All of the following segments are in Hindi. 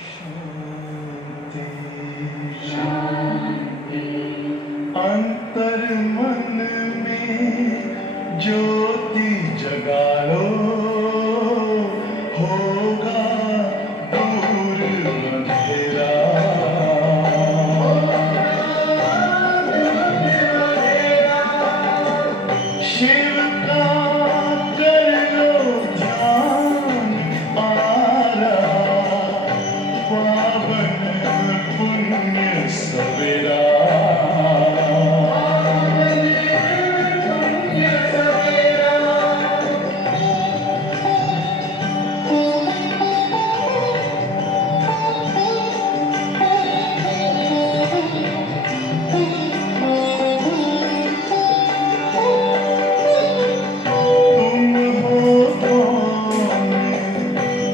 शांति शांति अंतर मन में ज्योति जगा लो, होगा दूर अंधेरा। शिव का कर लो ध्यान, आ रहा पावन पुण्य सवेरा। तुम हो कौन,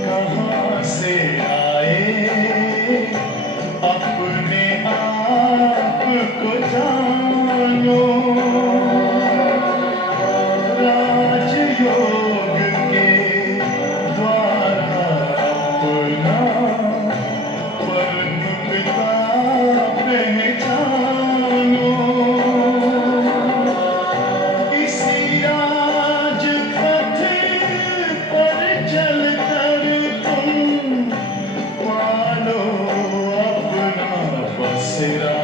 कहाँ से आए, अपने आप को जानो। राजयोग के द्वारा अपना परम पिता पहचानो। इसी राज पथ पर चलकर तुम पालो अपना बसेरा।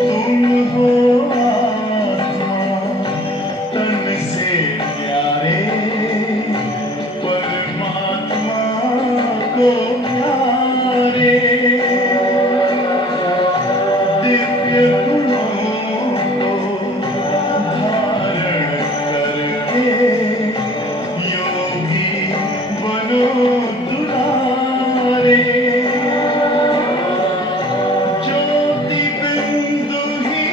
तुम हो आत्मा तन से प्यारे, परमात्मा को प्यारे। दिव्य गुणों को धारण करके योगी बनो दुलारे। ज्योति बिंदु ही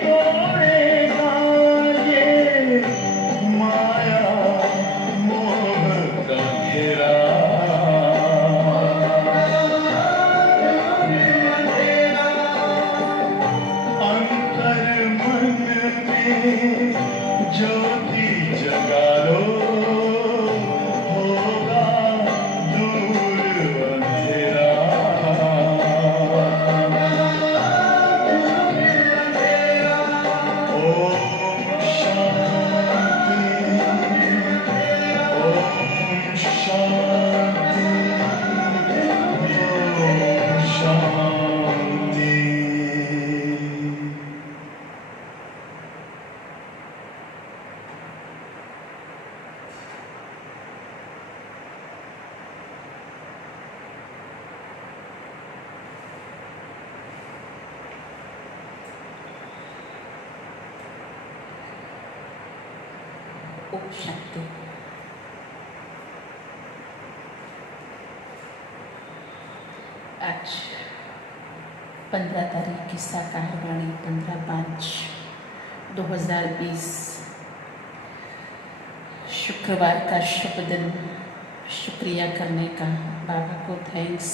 तोड़ेगा ये माया मोह का घेरा। अंतर मन में ज्योति जगा लो, होगा दूर अंधेरा। ओम शांति, ओम शांति, ओम शांति। ओम शांति। आज 15 तारीख की साकार वाणी 15/5/2020 शुक्रवार का शुभ दिन। शुक्रिया करने का बाबा को थैंक्स,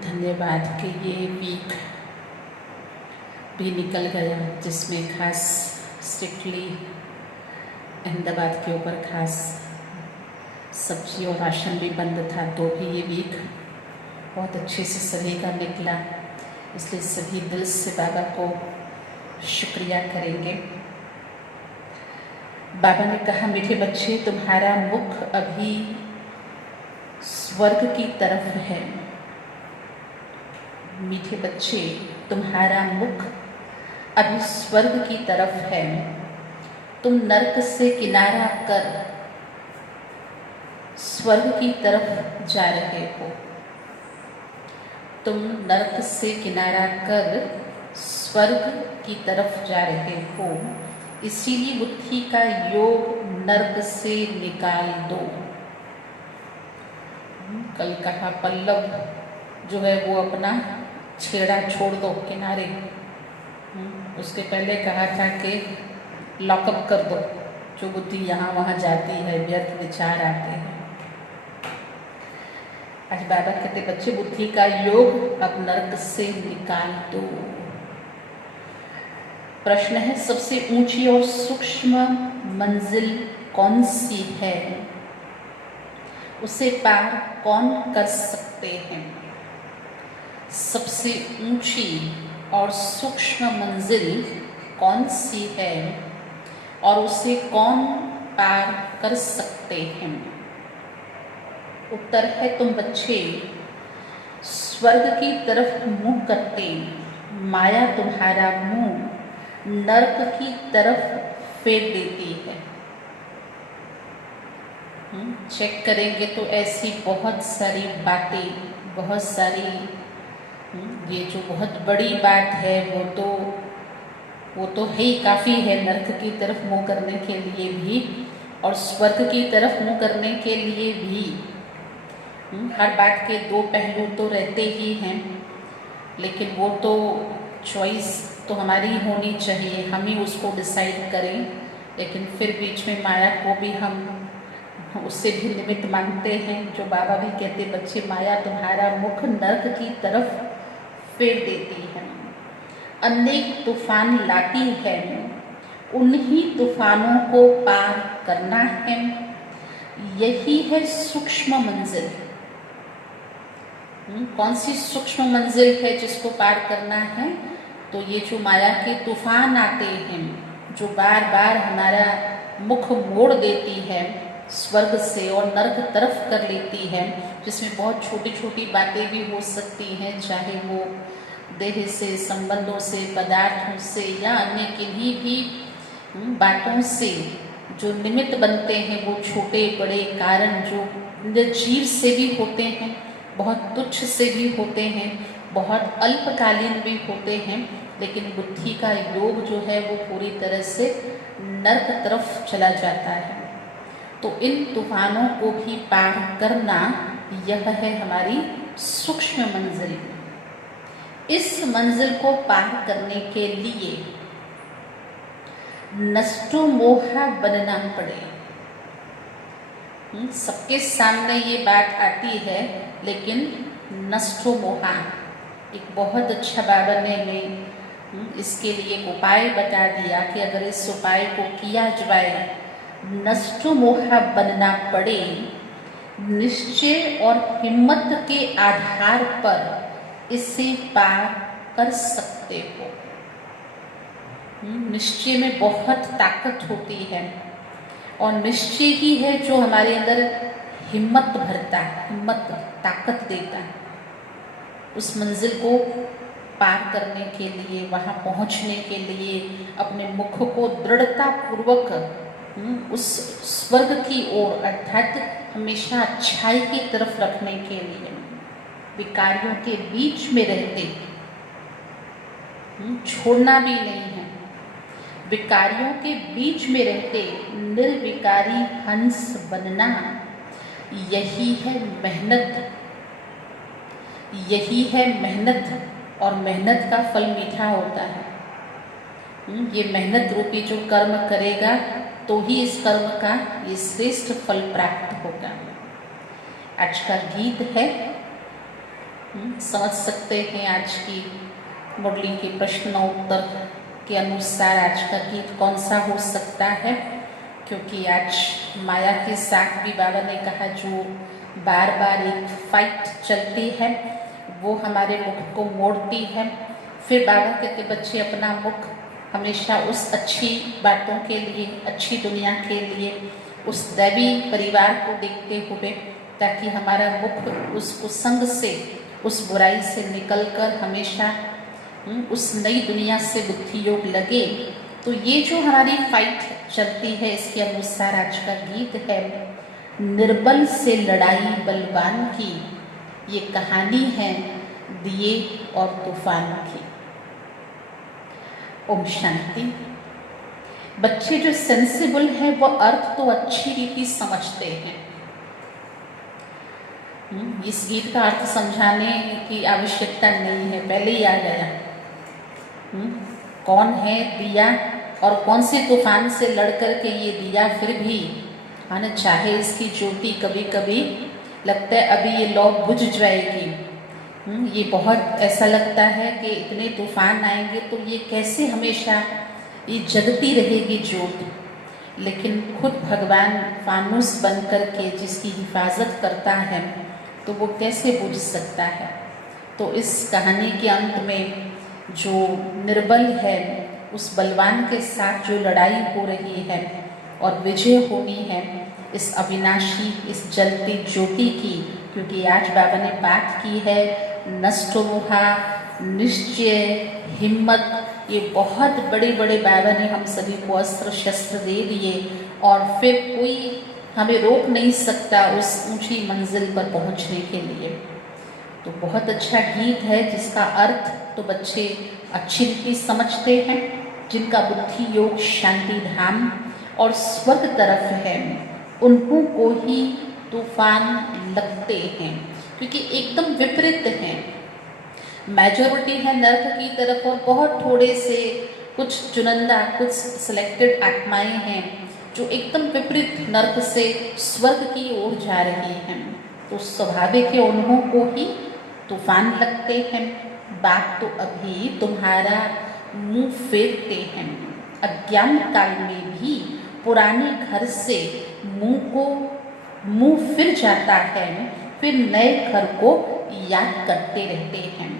धन्यवाद कि ये वीक भी निकल गया जिसमें खास स्ट्रिक्टली अहमदाबाद के ऊपर खास सब्जी और राशन भी बंद था, तो भी ये वीक बहुत अच्छे से सभी का निकला। इसलिए सभी दिल से बाबा को शुक्रिया करेंगे। बाबा ने कहा, मीठे बच्चे तुम्हारा मुख अभी स्वर्ग की तरफ है। मीठे बच्चे तुम्हारा मुख अभी स्वर्ग की तरफ है। तुम नर्क से किनारा कर स्वर्ग की तरफ जा रहे हो। तुम नर्क से किनारा कर स्वर्ग की तरफ जा रहे हो। इसीलिए बुद्धि का योग नर्क से निकाल दो। कल कहा पल्लव जो है वो अपना छेड़ा छोड़ दो किनारे। उसके पहले कहा था कि लॉकअप कर दो, जो बुद्धि यहाँ वहाँ जाती है, व्यर्थ विचार आते हैं। आज बाबा कहते बच्चे बुद्धि का योग अब नरक से निकाल दो। प्रश्न है सबसे ऊंची और सूक्ष्म मंजिल कौन सी है, उसे पार कौन कर सकते हैं। सबसे ऊंची और सूक्ष्म मंजिल कौन सी है और उसे कौन पार कर सकते हैं। उत्तर है तुम बच्चे स्वर्ग की तरफ मुंह करते माया तुम्हारा मुंह नरक की तरफ फेर देती है। चेक करेंगे तो ऐसी बहुत सारी बातें, बहुत सारी, ये जो बहुत बड़ी बात है वो तो है ही, काफ़ी है नरक की तरफ मुंह करने के लिए भी और स्वर्ग की तरफ मुंह करने के लिए भी। हर बात के दो पहलू तो रहते ही हैं, लेकिन वो तो चॉइस तो हमारी होनी चाहिए, हम ही उसको डिसाइड करें। लेकिन फिर बीच में माया को भी हम उससे भी निमित्त मांगते हैं। जो बाबा भी कहते बच्चे माया तुम्हारा मुख नरक की तरफ फेर देती है, अनेक तूफान लाती है, उन्हीं तूफानों को पार करना है, यही है सूक्ष्म मंजिल। कौन सी सूक्ष्म मंजिल है जिसको पार करना है? तो ये जो माया के तूफान आते हैं, जो बार बार हमारा मुख मोड़ देती है स्वर्ग से और नरक तरफ कर लेती है, जिसमें बहुत छोटी छोटी बातें भी हो सकती हैं, चाहे वो देह से, संबंधों से, पदार्थों से या अन्य किन्हीं भी बातों से जो निमित्त बनते हैं, वो छोटे बड़े कारण जो निर्जीव से भी होते हैं, बहुत तुच्छ से भी होते हैं, बहुत अल्पकालीन भी होते हैं, लेकिन बुद्धि का योग जो है वो पूरी तरह से नरक तरफ चला जाता है। तो इन तूफानों को भी पार करना, यह है हमारी सूक्ष्म मंजिल। इस मंजिल को पार करने के लिए नष्टो मोहा बनना पड़े। सबके सामने ये बात आती है, लेकिन नष्टो मोहा एक बहुत अच्छा बाबा ने इसके लिए एक उपाय बता दिया कि अगर इस उपाय को किया जाए, नष्टो मोहा बनना पड़े, निश्चय और हिम्मत के आधार पर इसे पार कर सकते हो। निश्चय में बहुत ताकत होती है और निश्चय ही है जो हमारे अंदर हिम्मत भरता है, हिम्मत ताकत देता है उस मंजिल को पार करने के लिए, वहाँ पहुँचने के लिए, अपने मुख को दृढ़ता पूर्वक उस स्वर्ग की ओर अर्थात हमेशा अच्छाई की तरफ रखने के लिए, विकारियों के बीच में रहते छोड़ना भी नहीं है, विकारियों के बीच में रहते निर्विकारी हंस बनना, यही है मेहनत, यही है मेहनत। और मेहनत का फल मीठा होता है। ये मेहनत रूपी जो कर्म करेगा तो ही इस कर्म का ये श्रेष्ठ फल प्राप्त होगा। आज का गीत है, समझ सकते हैं आज की मुरली के प्रश्नोत्तर के अनुसार आज का गीत कौन सा हो सकता है, क्योंकि आज माया के साथ भी बाबा ने कहा जो बार बार एक फाइट चलती है, वो हमारे मुख को मोड़ती है। फिर बाबा कहते बच्चे अपना मुख हमेशा उस अच्छी बातों के लिए, अच्छी दुनिया के लिए, उस दैवी परिवार को देखते हुए, ताकि हमारा मुख उस कुसंग से, उस बुराई से निकलकर हमेशा उस नई दुनिया से बुद्धि योग लगे। तो ये जो हमारी फाइट चलती है, इसके अनुसार आज का गीत है, निर्बल से लड़ाई बलवान की, ये कहानी है दिए और तूफान की। ओम शांति। बच्चे जो सेंसिबल हैं वो अर्थ तो अच्छी रीति समझते हैं। इस गीत का अर्थ समझाने की आवश्यकता नहीं है, पहले ही आ गया। कौन है दिया और कौन से तूफान से लड़ कर के ये दिया फिर भी, है ना, चाहे इसकी ज्योति कभी कभी लगता है अभी ये लौ बुझ जाएगी। ये बहुत ऐसा लगता है कि इतने तूफान आएंगे तो ये कैसे हमेशा ये जगती रहेगी ज्योत। लेकिन खुद भगवान फानुस बन कर के जिसकी हिफाजत करता है तो वो कैसे बुझ सकता है। तो इस कहानी के अंत में जो निर्बल है उस बलवान के साथ जो लड़ाई हो रही है और विजय होनी है इस अविनाशी, इस जलती ज्योति की, क्योंकि आज बाबा ने बात की है नष्टोमुहा, निश्चय, हिम्मत, ये बहुत बड़े बड़े बाबा ने हम सभी को अस्त्र शस्त्र दे दिए और फिर कोई हमें रोक नहीं सकता उस ऊंची मंजिल पर पहुंचने के लिए। तो बहुत अच्छा गीत है जिसका अर्थ तो बच्चे अच्छी रीति समझते हैं, जिनका बुद्धि योग शांति धाम और स्वर्ग तरफ है उनको को ही तूफान लगते हैं, क्योंकि एकदम विपरीत हैं। मेजॉरिटी है नर्क की तरफ और बहुत थोड़े से कुछ चुनिंदा, कुछ सिलेक्टेड आत्माएं हैं जो एकदम विपरीत नर्क से स्वर्ग की ओर जा रही हैं। तो स्वाभाविक है उन्हों को ही तूफान लगते हैं। बात तो अभी तुम्हारा मुंह फेरते हैं। अज्ञान काल में भी पुराने घर से मुंह फिर जाता है, फिर नए घर को याद करते रहते हैं।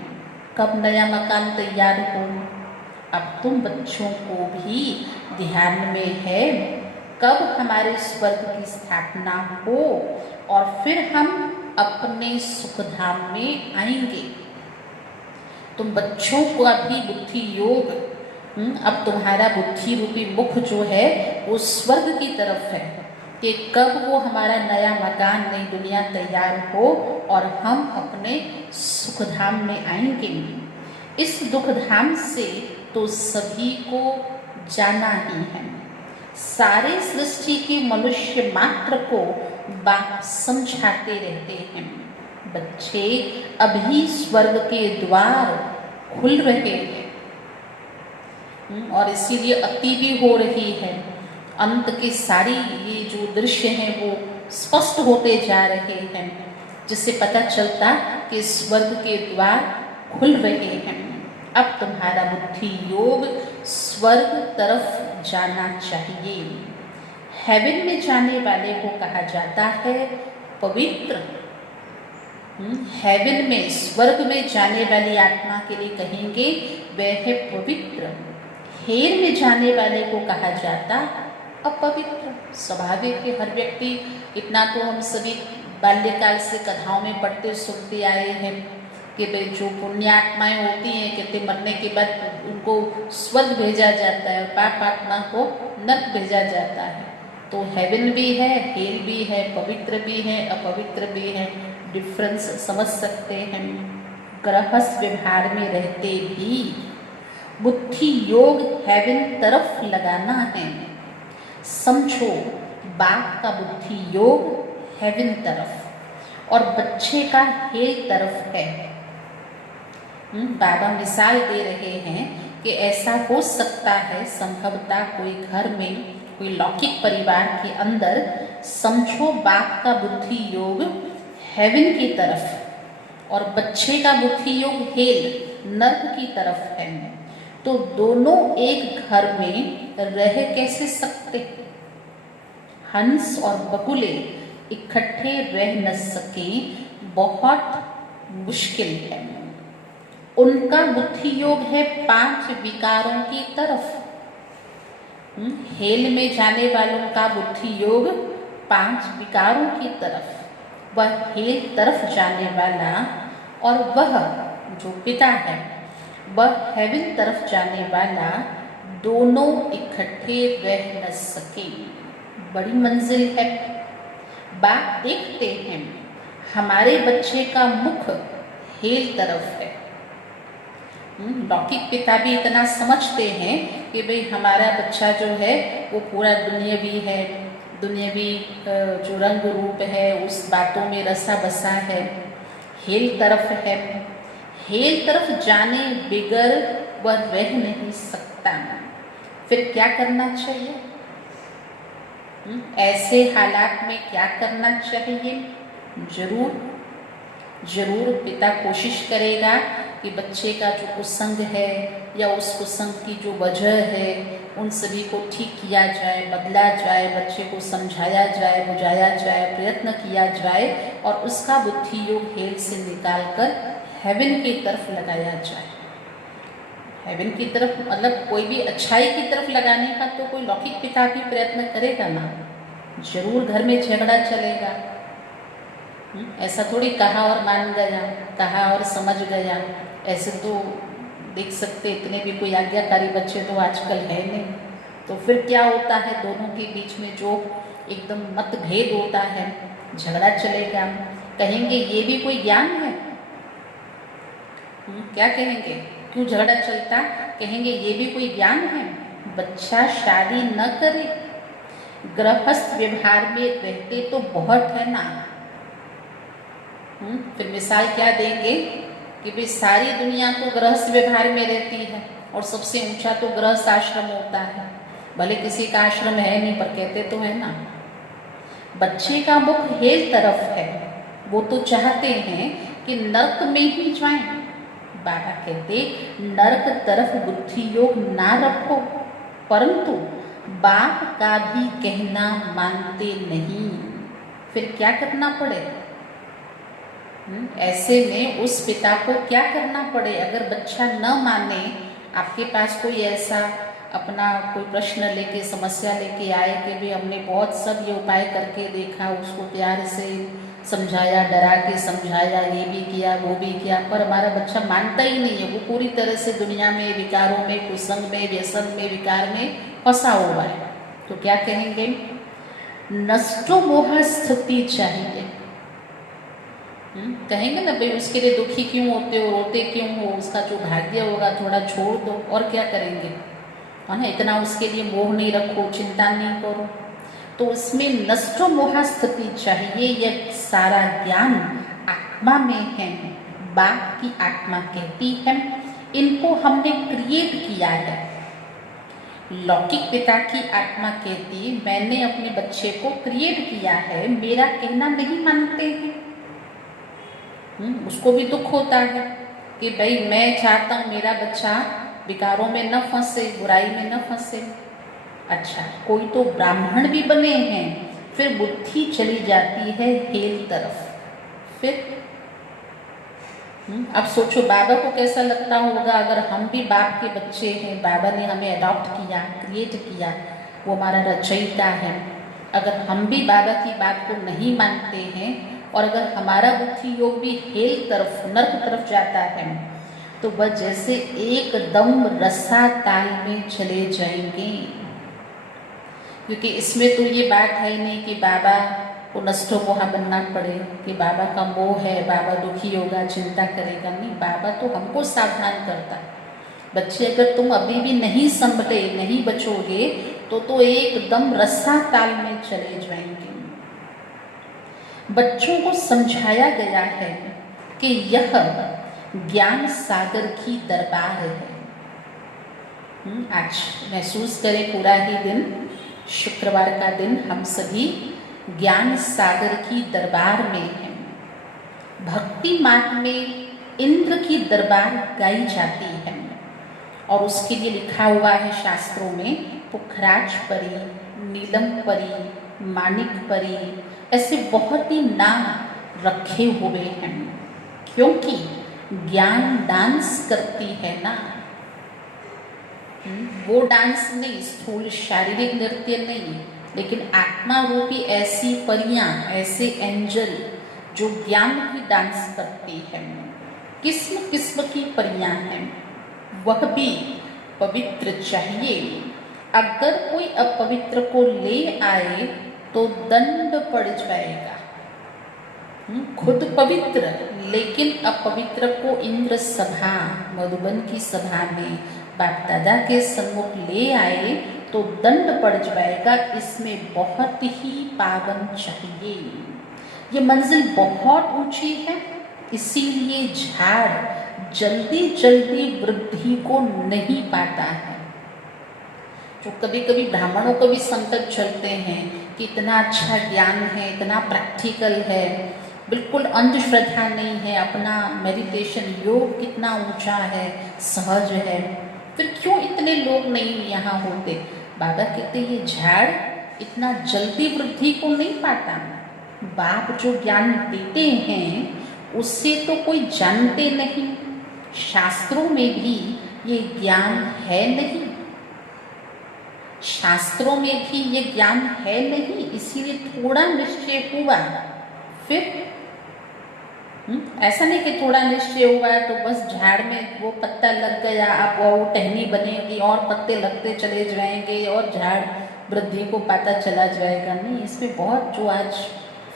कब नया मकान तैयार हो, अब तुम बच्चों को भी ध्यान में है कब हमारे स्वर्ग की स्थापना हो और फिर हम अपने सुखधाम में आएंगे। तुम बच्चों को अभी बुद्धि योग, अब तुम्हारा बुद्धि रूपी मुख जो है वो स्वर्ग की तरफ है कि कब वो हमारा नया मकान, नई दुनिया तैयार हो और हम अपने सुखधाम में आएंगे। इस दुखधाम से तो सभी को जाना ही है। सारे सृष्टि के मनुष्य मात्र को बाप समझाते रहते हैं। बच्चे अभी स्वर्ग के द्वार खुल रहे हैं और इसीलिए अति भी हो रही है। अंत के सारी ये जो दृश्य हैं वो स्पष्ट होते जा रहे हैं, जिससे पता चलता कि स्वर्ग के द्वार खुल रहे हैं। अब तुम्हारा बुद्धि योग स्वर्ग तरफ जाना चाहिए। हेवन में जाने वाले को कहा जाता है पवित्र। हेवन में, स्वर्ग में जाने वाली आत्मा के लिए कहेंगे वह है पवित्र। हेल में जाने वाले को कहा जाता अपवित्र। स्वाभाविक है, हर व्यक्ति, इतना तो हम सभी बाल्यकाल से कथाओं में पढ़ते सुनते आए हैं कि भाई जो पुण्य आत्माएं होती हैं कहते मरने के बाद उनको स्वर्ग भेजा जाता है और पाप आत्मा को नरक भेजा जाता है। तो हेवन भी है, हेल भी है, पवित्र भी है, अपवित्र भी है। डिफरेंस समझ सकते हैं। गृहस्थ व्यवहार में रहते भी बुद्धि योग हेवन तरफ लगाना है। समझो, बाप का बुद्धि योग हेवन तरफ और बच्चे का हेल तरफ है। बाबा मिसाल दे रहे हैं कि ऐसा हो सकता है संभवतः कोई घर में, कोई लौकिक परिवार के अंदर समझो बाप का बुद्धि योग हेवन की तरफ और बच्चे का बुद्धि योग हेल नर्क की तरफ है। तो दोनों एक घर में रह कैसे सकते? हंस और बगुले इकट्ठे रह न सके, बहुत मुश्किल है। उनका बुद्धि योग है 5 विकारों की तरफ। हेल में जाने वालों का बुद्धि योग 5 विकारों की तरफ। वह हेल तरफ जाने वाला और वह जो पिता है वह हेवन तरफ जाने वाला, दोनों इकट्ठे रह न सके। बड़ी मंजिल है। बाप देखते हैं हमारे बच्चे का मुख हेल तरफ है। लौकिक पिता भी इतना समझते हैं कि भाई हमारा बच्चा जो है वो पूरा दुनियावी है, दुनियावी जो रंग रूप है उस बातों में रसा बसा है, हेल तरफ है। हेल तरफ जाने बिगर वह रह नहीं सकता। फिर क्या करना चाहिए? ऐसे हालात में क्या करना चाहिए? जरूर पिता कोशिश करेगा कि बच्चे का जो कुसंग है या उस कुसंग की जो वजह है उन सभी को ठीक किया जाए, बदला जाए, बच्चे को समझाया जाए, बुझाया जाए, प्रयत्न किया जाए और उसका बुद्धि योग हेल से निकालकर हेवन की तरफ लगाया जाए। हेवन की तरफ मतलब कोई भी अच्छाई की तरफ लगाने का तो कोई लौकिक पिता भी प्रयत्न करेगा ना। जरूर घर में झगड़ा चलेगा। ऐसा थोड़ी कहा और मान गया, कहा और समझ गया, ऐसे तो देख सकते इतने भी कोई आज्ञाकारी बच्चे तो आजकल है नहीं। तो फिर क्या होता है, दोनों के बीच में जो एकदम मतभेद होता है, झगड़ा चलेगा। कहेंगे ये भी कोई ज्ञान है? क्या कहेंगे? क्यों झगड़ा चलता? कहेंगे ये भी कोई ज्ञान है? बच्चा शादी न करे, गृहस्थ व्यवहार में रहते तो बहुत है ना। फिर मिसाल क्या देंगे कि भाई सारी दुनिया तो गृहस्थ व्यवहार में रहती है और सबसे ऊंचा तो गृहस्थ आश्रम होता है। भले किसी का आश्रम है नहीं पर कहते तो है ना। बच्चे का मुख हेल तरफ है, वो तो चाहते हैं कि नर्क में ही जाएं। बाबा कहते नर्क तरफ बुद्धि योग ना रखो, परंतु बाप का भी कहना मानते नहीं। फिर क्या करना पड़े? ऐसे में उस पिता को क्या करना पड़े? अगर बच्चा न माने, आपके पास कोई ऐसा अपना कोई प्रश्न लेके, समस्या लेके आए कि भी हमने बहुत सब ये उपाय करके देखा, उसको प्यार से समझाया, डरा के समझाया, ये भी किया वो भी किया, पर हमारा बच्चा मानता ही नहीं है। वो पूरी तरह से दुनिया में, विकारों में, कुसंग में, व्यसन में, विकार में फंसा हुआ है। तो क्या कहेंगे? नष्टो मोह स्थिति चाहिए। कहेंगे ना भाई उसके लिए दुखी क्यों होते हो, रोते क्यों हो, उसका जो भाग्य होगा थोड़ा छोड़ दो। और क्या करेंगे, है ना, इतना उसके लिए मोह नहीं रखो, चिंता नहीं करो। तो उसमें नष्टो मोह स्थिति चाहिए। यह सारा ज्ञान आत्मा में है, बाप की आत्मा कहती है। इनको हमने क्रिएट किया है। लौकिक पिता की आत्मा कहती मैंने अपने बच्चे को क्रिएट किया है, मेरा कहना नहीं मानते हैं। उसको भी दुख होता है कि भाई मैं चाहता हूँ मेरा बच्चा विकारों में न फंसे, बुराई में न फंसे। अच्छा, कोई तो ब्राह्मण भी बने हैं, फिर बुद्धि चली जाती है हेल तरफ। फिर अब सोचो बाबा को कैसा लगता होगा अगर हम भी बाप के बच्चे हैं, बाबा ने हमें अडॉप्ट किया, क्रिएट किया, वो हमारा रचयिता है। अगर हम भी बाबा की बात को नहीं मानते हैं और अगर हमारा बुद्धि योग भी हेल तरफ, नर्क तरफ जाता है, तो वह जैसे एकदम रसा ताल में चले जाएंगे। क्योंकि इसमें तो ये बात है नहीं कि बाबा को नष्टो मोह बनना पड़े, कि बाबा का मोह है, बाबा दुखी होगा, चिंता करेगा। नहीं, बाबा तो हमको सावधान करता है। बच्चे अगर तुम अभी भी नहीं संभले, नहीं बचोगे तो एकदम रस्सा ताल में चले जाएंगे। बच्चों को समझाया गया है कि यह ज्ञान सागर की दरबार है। आज महसूस करें पूरा ही दिन, शुक्रवार का दिन हम सभी ज्ञान सागर की दरबार में हैं। भक्ति मार्ग में इंद्र की दरबार गाई जाती है और उसके लिए लिखा हुआ है शास्त्रों में, पुखराज परी, नीलम परी, मानिक परी, ऐसे बहुत ही नाम रखे हुए हैं। क्योंकि ज्ञान डांस करती है ना, वो डांस नहीं, स्थूल शारीरिक नृत्य नहीं, लेकिन आत्मा रूपी ऐसी परियां, ऐसे एंजल जो ज्ञान की डांस करती है। किस्म किस्म की परियां हैं, वह भी पवित्र चाहिए। अगर कोई अपवित्र को ले आए तो दंड पड़ जाएगा। खुद पवित्र लेकिन अपवित्र को इंद्र सभा, मधुबन की सभा में बाप दादा के सम्मुख ले आए तो दंड पड़ जाएगा। इसमें बहुत ही पावन चाहिए। ये मंजिल बहुत ऊंची है, इसीलिए झाड़ जल्दी जल्दी वृद्धि को नहीं पाता है। जो कभी कभी ब्राह्मणों को भी संकट चलते हैं कि इतना अच्छा ज्ञान है, इतना प्रैक्टिकल है, बिल्कुल अंधश्रद्धा नहीं है, अपना मेडिटेशन योग कितना ऊंचा है, सहज है, फिर क्यों इतने लोग नहीं यहाँ होते? बाबा कहते ये झाड़ इतना जल्दी वृद्धि को नहीं पाता। बाप जो ज्ञान देते हैं उससे तो कोई जानते नहीं, शास्त्रों में भी ये ज्ञान है नहीं, शास्त्रों में भी ये ज्ञान है नहीं, इसीलिए थोड़ा निश्चय हुआ फिर ऐसा नहीं कि थोड़ा निश्चय हुआ तो बस झाड़ में वो पत्ता लग गया, अब वो टहनी बनेगी और पत्ते लगते चले जाएंगे और झाड़ वृद्धि को पाता चला जाएगा। नहीं, इसमें बहुत जो आज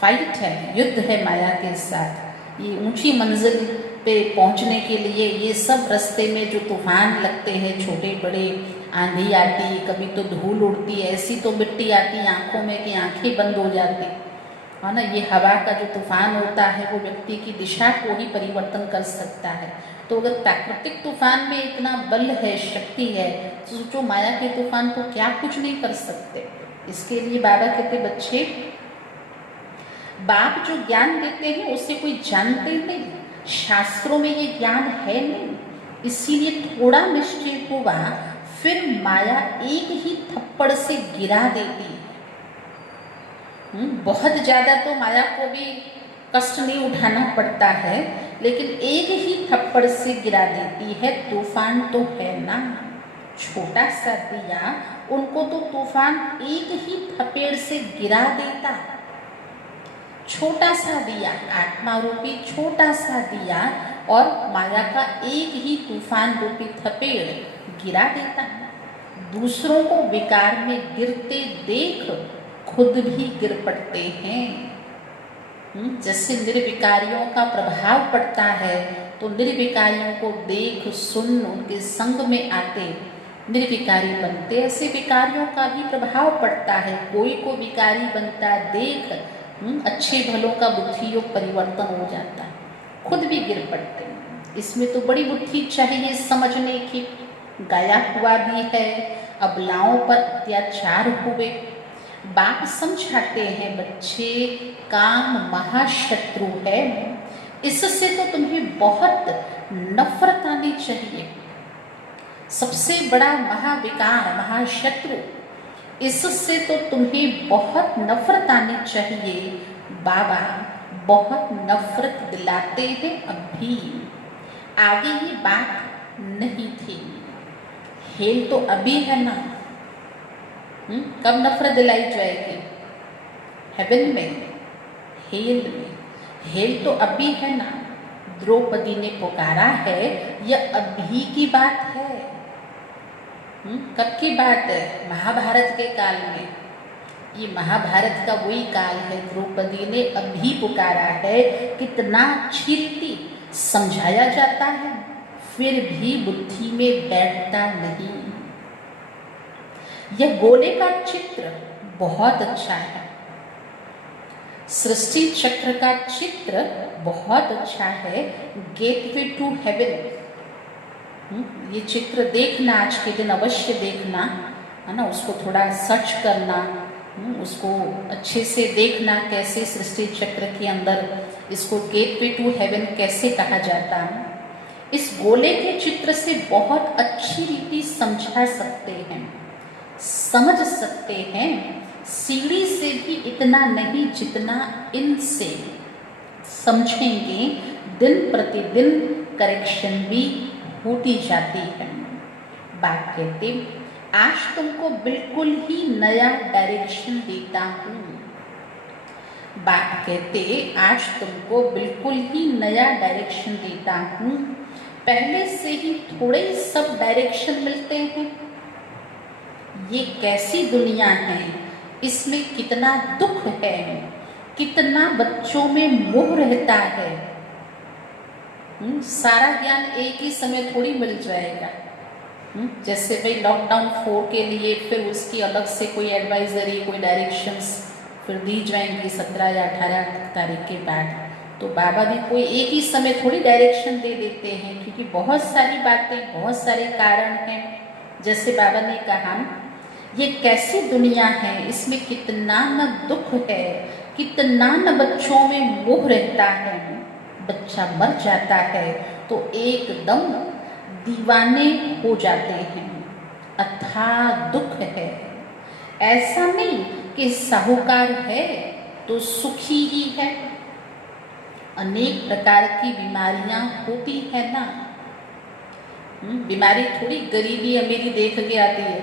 फाइट है, युद्ध है माया के साथ। ये ऊंची मंजिल पे पहुंचने के लिए ये सब रास्ते में जो तूफान लगते हैं, छोटे बड़े, आंधी आती, कभी तो धूल उड़ती, ऐसी तो मिट्टी आती आंखों में कि आंखें बंद हो जाती है ना। ये हवा का जो तूफान होता है वो व्यक्ति की दिशा को ही परिवर्तन कर सकता है। तो अगर प्राकृतिक तूफान में इतना बल है, शक्ति है, तो सोचो माया के तूफान तो क्या कुछ नहीं कर सकते। इसके लिए बाबा कहते बच्चे, बाप जो ज्ञान देते हैं उसे कोई जानते नहीं, शास्त्रों में ये ज्ञान है नहीं, इसीलिए थोड़ा निश्चय हुआ फिर माया एक ही थप्पड़ से गिरा देती है। बहुत ज़्यादा तो माया को भी कष्ट नहीं उठाना पड़ता है, लेकिन एक ही थप्पड़ से गिरा देती है। तूफान तो है ना, छोटा सा दिया, उनको तो तूफान एक ही थपेड़ से गिरा देता। छोटा सा दिया, आत्मा रूपी छोटा सा दिया, और माया का एक ही तूफान रूपी थपेड़ गिरा देता। दूसरों को विकार में गिरते देख खुद भी गिर पड़ते हैं। जैसे निर्विकारियों का प्रभाव पड़ता है तो निर्विकारियों को देख सुन उनके संग में आते निर्विकारी बनते, ऐसे विकारियों का भी प्रभाव पड़ता है। कोई को विकारी बनता देख अच्छे भलों का बुद्धि योग परिवर्तन हो जाता है, खुद भी गिर पड़ते हैं। इसमें तो बड़ी बुद्धि चाहिए समझने की। गाया हुआ भी है, अबलाओं पर अत्याचार हुए, बाप समझाते हैं बच्चे काम महाशत्रु है, इससे तो तुम्हें बहुत नफरत आनी चाहिए। सबसे बड़ा महाविकार महाशत्रु, इससे तो तुम्हें बहुत नफरत आनी चाहिए। बाबा बहुत नफरत दिलाते हैं अभी, आगे ये बात नहीं थी। हेल तो अभी है ना, कब नफरत दिलाई जाएगी? हेवन में, हेल में। हेल तो अभी है ना। द्रौपदी ने पुकारा है, यह अभी की बात है। कब की बात है? महाभारत के काल में। ये महाभारत का वही काल है। द्रौपदी ने अभी पुकारा है। कितना अच्छी रीति समझाया जाता है, फिर भी बुद्धि में बैठता नहीं। यह गोले का चित्र बहुत अच्छा है, सृष्टि चक्र का चित्र बहुत अच्छा है। गेटवे टू हेवन, ये चित्र देखना, आज के दिन अवश्य देखना है ना। उसको थोड़ा सर्च करना, उसको अच्छे से देखना, कैसे सृष्टि चक्र के अंदर इसको गेटवे टू हेवन कैसे कहा जाता है। इस गोले के चित्र से बहुत अच्छी रीति समझा सकते हैं, समझ सकते हैं। सीढ़ी से भी इतना नहीं जितना इनसे समझेंगे। दिन प्रतिदिन करेक्शन भी होती जाती है। बात कहते, आज तुमको बिल्कुल ही नया डायरेक्शन देता हूँ। बात कहते, आज तुमको बिल्कुल ही नया डायरेक्शन देता हूँ। पहले से ही थोड़े सब डायरेक्शन मिलते हैं। ये कैसी दुनिया है, इसमें कितना दुख है, कितना बच्चों में मोह रहता है। सारा ज्ञान एक ही समय थोड़ी मिल जाएगा। जैसे भाई लॉकडाउन 4 के लिए फिर उसकी अलग से कोई एडवाइजरी, कोई डायरेक्शंस फिर दी जाएंगी 17 या 18 तारीख के बाद। तो बाबा भी कोई एक ही समय थोड़ी डायरेक्शन दे देते हैं, क्योंकि बहुत सारी बातें, बहुत सारे कारण हैं। जैसे बाबा ने कहा ये कैसी दुनिया है, इसमें कितना न दुख है, कितना न बच्चों में मोह रहता है। बच्चा मर जाता है तो एकदम दीवाने हो जाते हैं, अथाह दुख है। ऐसा नहीं कि साहूकार है तो सुखी ही है। अनेक प्रकार की बीमारियां होती है ना। बीमारी थोड़ी गरीबी अमीरी देख के आती है,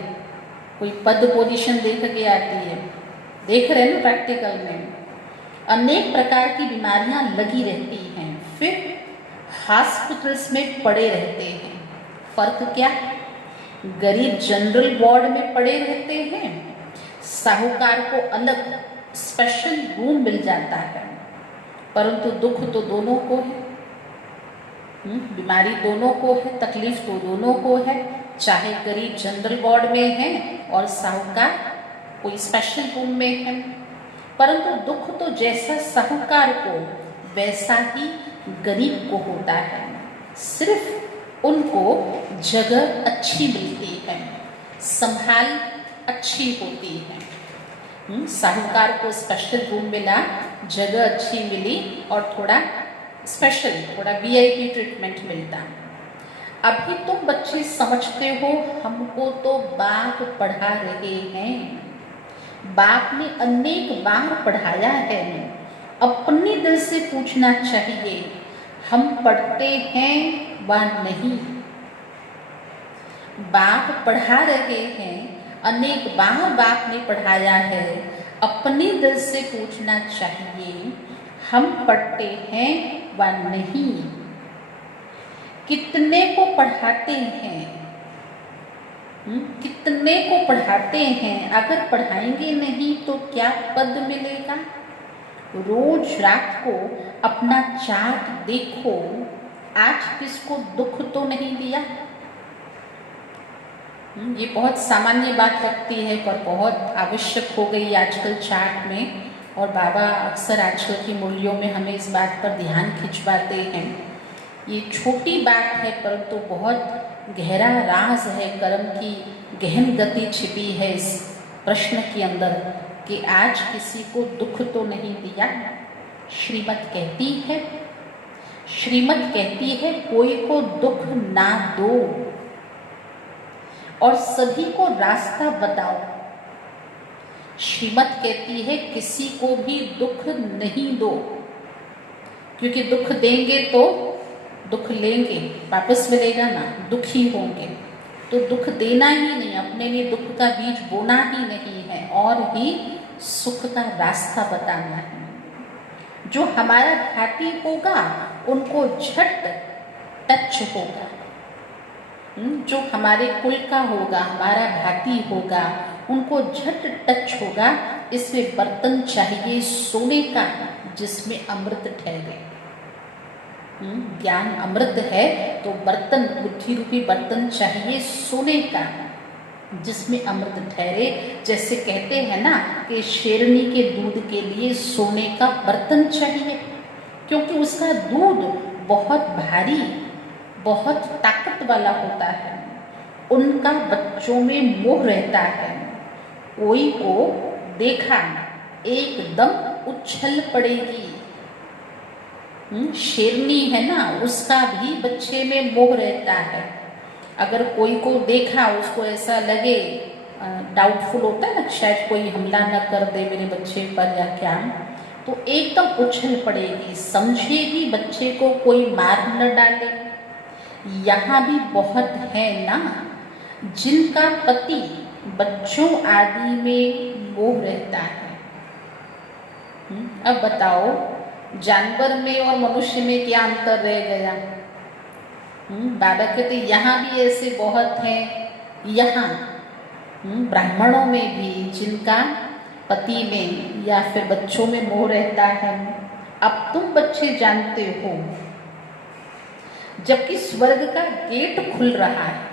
कोई पद पोजीशन देख के आती है। देख रहे हैं ना प्रैक्टिकल में, अनेक प्रकार की बीमारियां लगी रहती हैं, फिर हॉस्पिटल्स में पड़े रहते हैं। फर्क क्या? गरीब जनरल वार्ड में पड़े रहते हैं, साहूकार को अलग स्पेशल रूम मिल जाता है। परंतु दुख तो दोनों को है, बीमारी दोनों को है, तकलीफ तो दोनों को है, चाहे गरीब जनरल वार्ड में है और साहूकार कोई स्पेशल रूम में है। परंतु दुख तो जैसा साहूकार को वैसा ही गरीब को होता है, सिर्फ उनको जगह अच्छी मिलती है, संभाल अच्छी होती है। साहूकार को स्पेशल रूम मिला, जगह अच्छी मिली और थोड़ा स्पेशल, थोड़ा VIP ट्रीटमेंट मिलता। अभी तुम बच्चे समझते हो हमको तो बाप पढ़ा रहे हैं, बाप ने अनेक बार पढ़ाया है। अपने दिल से पूछना चाहिए हम पढ़ते हैं व नहीं। बाप पढ़ा रहे हैं, अनेक बार बाप ने पढ़ाया है। अपने दिल से पूछना चाहिए हम पढ़ते हैं व नहीं। कितने को पढ़ाते हैं, कितने को पढ़ाते हैं, अगर पढ़ाएंगे नहीं तो क्या पद मिलेगा? रोज रात को अपना चार्ट देखो, आज किसको दुख तो नहीं दिया। ये बहुत सामान्य बात लगती है पर बहुत आवश्यक हो गई आजकल चार्ट में, और बाबा अक्सर आजकल की मुरलियों में हमें इस बात पर ध्यान खिंचवाते हैं। ये छोटी बात है परंतु बहुत गहरा राज है, कर्म की गहन गति छिपी है इस प्रश्न के अंदर कि आज किसी को दुख तो नहीं दिया। श्रीमत कहती है, श्रीमत कहती है कोई को दुख ना दो और सभी को रास्ता बताओ। श्रीमत कहती है किसी को भी दुख नहीं दो, क्योंकि दुख देंगे तो दुख लेंगे, वापस मिलेगा ना, दुखी होंगे। तो दुख देना ही नहीं, अपने लिए दुख का बीज बोना ही नहीं है और ही सुख का रास्ता बताना है। जो हमारा घाटी होगा उनको झट टच होगा, जो हमारे कुल का होगा, हमारा भाती होगा, उनको झट टच होगा। इसमें बर्तन चाहिए सोने का जिसमें अमृत ठहरे। ज्ञान अमृत है तो बर्तन, बुद्धि रूपी बर्तन चाहिए सोने का जिसमें अमृत ठहरे। जैसे कहते हैं ना कि शेरनी के दूध के लिए सोने का बर्तन चाहिए, क्योंकि उसका दूध बहुत भारी, बहुत ताकत वाला होता है। उनका बच्चों में मोह रहता है। कोई को देखा एकदम उछल पड़ेगी। शेरनी है ना, उसका भी बच्चे में मोह रहता है। अगर कोई को देखा उसको ऐसा लगे, डाउटफुल होता है ना, शायद कोई हमला न कर दे मेरे बच्चे पर या क्या, तो एकदम उछल पड़ेगी, समझेगी बच्चे को कोई मार न डाले। यहाँ भी बहुत है ना जिनका पति बच्चों आदि में मोह रहता है। अब बताओ जानवर में और मनुष्य में क्या अंतर रह गया? बाबा कहते यहाँ भी ऐसे बहुत हैं, यहाँ ब्राह्मणों में भी जिनका पति में या फिर बच्चों में मोह रहता है। अब तुम बच्चे जानते हो जबकि स्वर्ग का गेट खुल रहा है।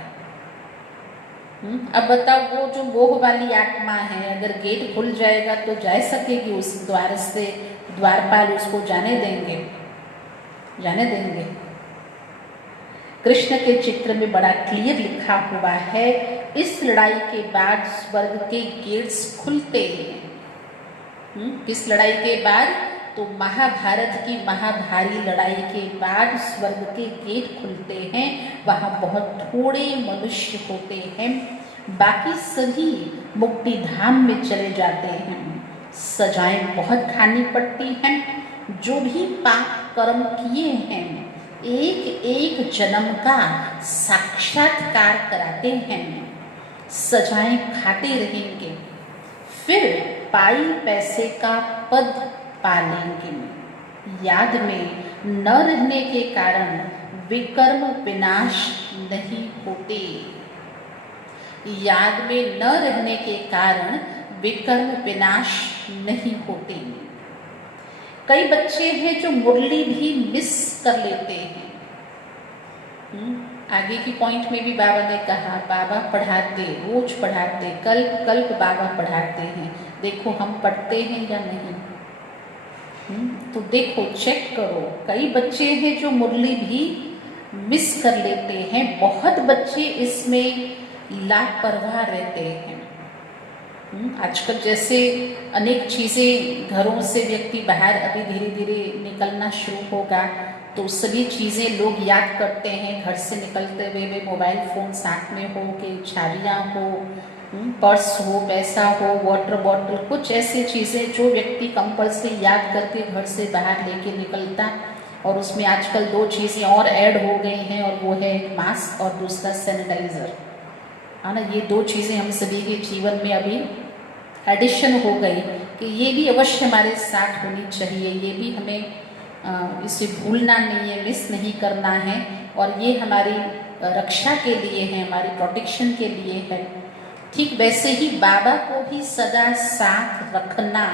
अब बताओ वो जो मोह वाली आत्मा है, अगर गेट खुल जाएगा तो जा सकेगी उस द्वार से? द्वारपाल उसको जाने देंगे? जाने देंगे? कृष्ण के चित्र में बड़ा क्लियर लिखा हुआ है, इस लड़ाई के बाद स्वर्ग के गेट्स खुलते हैं। किस लड़ाई के बाद? तो महाभारत की महाभारी लड़ाई के बाद स्वर्ग के गेट खुलते हैं। वहाँ बहुत थोड़े मनुष्य होते हैं, बाकी सभी मुक्ति धाम में चले जाते हैं। सजाएं बहुत खानी पड़ती हैं। जो भी पाप कर्म किए हैं एक एक जन्म का साक्षात्कार कराते हैं। सजाएं खाते रहेंगे, फिर पाई पैसे का पद पालेंगे। याद में न रहने के कारण विकर्म विनाश नहीं होते। याद में न रहने के कारण विकर्म विनाश नहीं होते। कई बच्चे हैं जो मुरली भी मिस कर लेते हैं। आगे की पॉइंट में भी बाबा ने कहा, बाबा पढ़ाते, रोज पढ़ाते, कल्प कल्प बाबा पढ़ाते हैं, देखो हम पढ़ते हैं या नहीं। तो देखो, चेक करो। कई बच्चे हैं जो मुरली भी मिस कर लेते हैं। बहुत बच्चे इसमें लापरवाह रहते हैं। आजकल जैसे अनेक चीज़ें घरों से व्यक्ति बाहर अभी धीरे धीरे निकलना शुरू होगा, तो सभी चीज़ें लोग याद करते हैं। घर से निकलते हुए भी मोबाइल फ़ोन साथ में हो, कि चाबियाँ हो, पर्स हो, पैसा हो, वाटर बॉटल, कुछ ऐसी चीज़ें जो व्यक्ति कंपल्सरी याद करके घर से बाहर लेके निकलता। और उसमें आजकल दो चीज़ें और ऐड हो गई हैं, और वो है मास्क और दूसरा सैनिटाइज़र, है ना। ये दो चीज़ें हम सभी के जीवन में अभी एडिशन हो गई कि ये भी अवश्य हमारे साथ होनी चाहिए। ये भी हमें इसे भूलना नहीं है, मिस नहीं करना है। और ये हमारी रक्षा के लिए है, हमारी प्रोटेक्शन के लिए है। ठीक वैसे ही बाबा को भी सदा साथ रखना।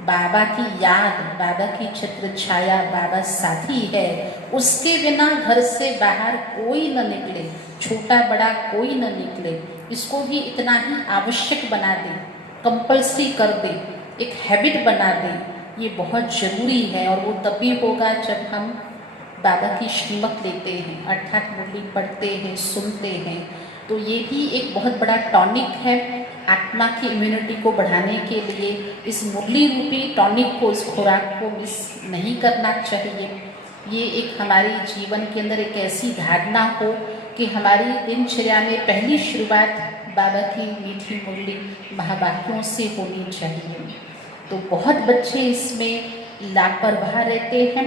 बाबा की याद, बाबा की छत्र छाया, बाबा साथी है। उसके बिना घर से बाहर कोई न निकले, छोटा बड़ा कोई न निकले। इसको भी इतना ही आवश्यक बना दे, कंपल्सरी कर दे, एक हैबिट बना दे। ये बहुत ज़रूरी है। और वो तभी होगा जब हम बाबा की श्रीमत लेते हैं, अर्थात मुरली पढ़ते हैं, सुनते हैं। तो ये भी एक बहुत बड़ा टॉनिक है आत्मा की इम्यूनिटी को बढ़ाने के लिए। इस मुरली रूपी टॉनिक को, इस खुराक को मिस नहीं करना चाहिए। ये एक हमारे जीवन के अंदर एक ऐसी धारणा हो कि हमारी दिनचर्या में पहली शुरुआत बाबा की मीठी मुरली महावाक्यों से होनी चाहिए। तो बहुत बच्चे इसमें लापरवाह रहते हैं,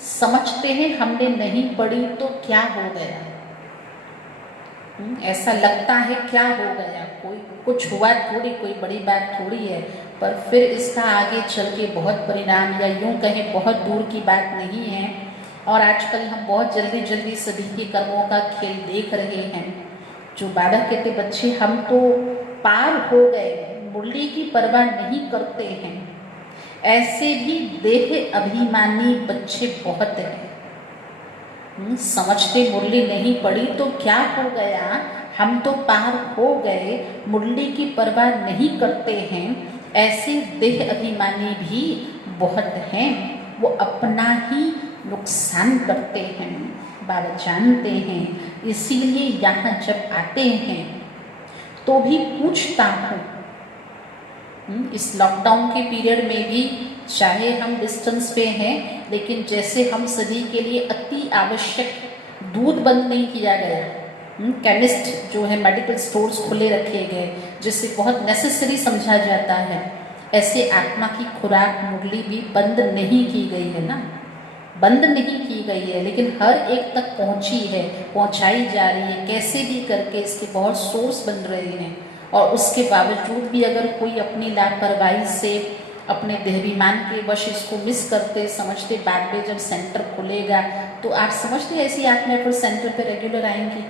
समझते हैं हमने नहीं पढ़ी तो क्या हो गया। ऐसा लगता है क्या हो गया, कोई कुछ हुआ थोड़ी, कोई बड़ी बात थोड़ी है। पर फिर इसका आगे चल के बहुत परिणाम, या यूँ कहें बहुत दूर की बात नहीं है। और आजकल हम बहुत जल्दी जल्दी सभी के कर्मों का खेल देख रहे हैं। जो बाबा कहते बच्चे हम तो पार हो गए, मुरली की परवाह नहीं करते हैं, ऐसे भी देह अभिमानी बच्चे बहुत हैं। समझते मुरली नहीं पड़ी तो क्या हो गया, हम तो पार हो गए, मुरली की परवाह नहीं करते हैं, ऐसे देह अभिमानी भी बहुत हैं। वो अपना ही नुकसान करते हैं, बाबा जानते हैं। इसीलिए यहाँ जब आते हैं तो भी पूछता हूँ। इस लॉकडाउन के पीरियड में भी चाहे हम डिस्टेंस पे हैं, लेकिन जैसे हम सभी के लिए अति आवश्यक दूध बंद नहीं किया गया, केमिस्ट जो है मेडिकल स्टोर्स खुले रखे गए, जिससे बहुत नेसेसरी समझा जाता है, ऐसे आत्मा की खुराक मुरली भी बंद नहीं की गई है ना, बंद नहीं की गई है, लेकिन हर एक तक पहुंची है, पहुंचाई जा रही है। कैसे भी करके इसके बहुत सोर्स बन रहे हैं। और उसके बावजूद भी अगर कोई अपनी लापरवाही से, अपने देहाभिमान के वश इसको मिस करते समझते, बाद में जब सेंटर खुलेगा तो आप समझते ऐसी आत्मा फिर सेंटर पे रेगुलर आएंगी।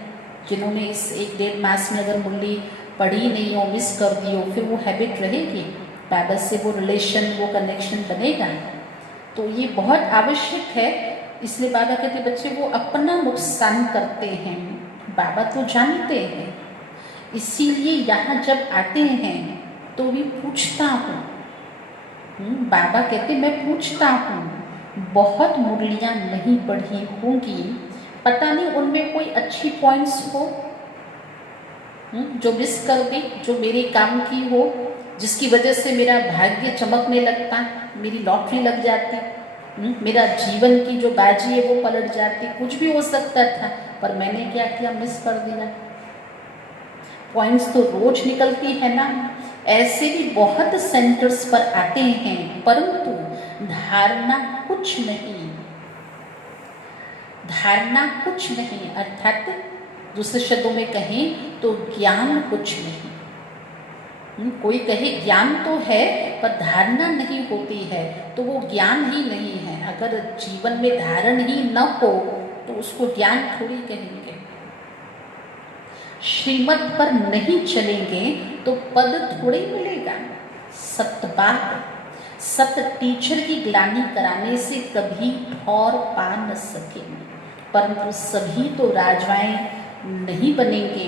जिन्होंने इस 1-1.5 मास में अगर मुरली पढ़ी नहीं हो, मिस कर दी हो, फिर वो हैबिट रहेगी, बाबा से वो रिलेशन, वो कनेक्शन बनेगा। तो ये बहुत आवश्यक है। इसलिए बाबा कहते बच्चे वो अपना नुकसान करते हैं, बाबा तो जानते हैं। इसीलिए यहाँ जब आते हैं तो भी पूछता हूँ। बाबा कहते मैं पूछता हूँ, बहुत मुरलियाँ नहीं पढ़ी होंगी पता नहीं उनमें कोई अच्छी पॉइंट्स हो जो मिस कर गई, जो मेरे काम की हो, जिसकी वजह से मेरा भाग्य चमकने लगता, मेरी लॉटरी लग जाती, मेरा जीवन की जो बाजी है वो पलट जाती, कुछ भी हो सकता था। पर मैंने क्या किया, मिस कर दिया। पॉइंट्स तो रोज निकलती है ना, ऐसे भी बहुत सेंटर्स पर आते हैं, परंतु धारणा कुछ नहीं, धारणा कुछ नहीं, अर्थात दूसरे शब्दों में कहें तो ज्ञान कुछ नहीं। कोई कहे ज्ञान तो है पर धारणा नहीं होती है, तो वो ज्ञान ही नहीं है। अगर जीवन में धारण ही न हो तो उसको ज्ञान थोड़ी कहेंगे। श्रीमत पर नहीं चलेंगे तो पद थोड़े मिलेगा। सत्य बात, सत्य टीचर की ग्लानि कराने से कभी और पा न सकेंगे, परंतु सभी तो राजाएं नहीं बनेंगे,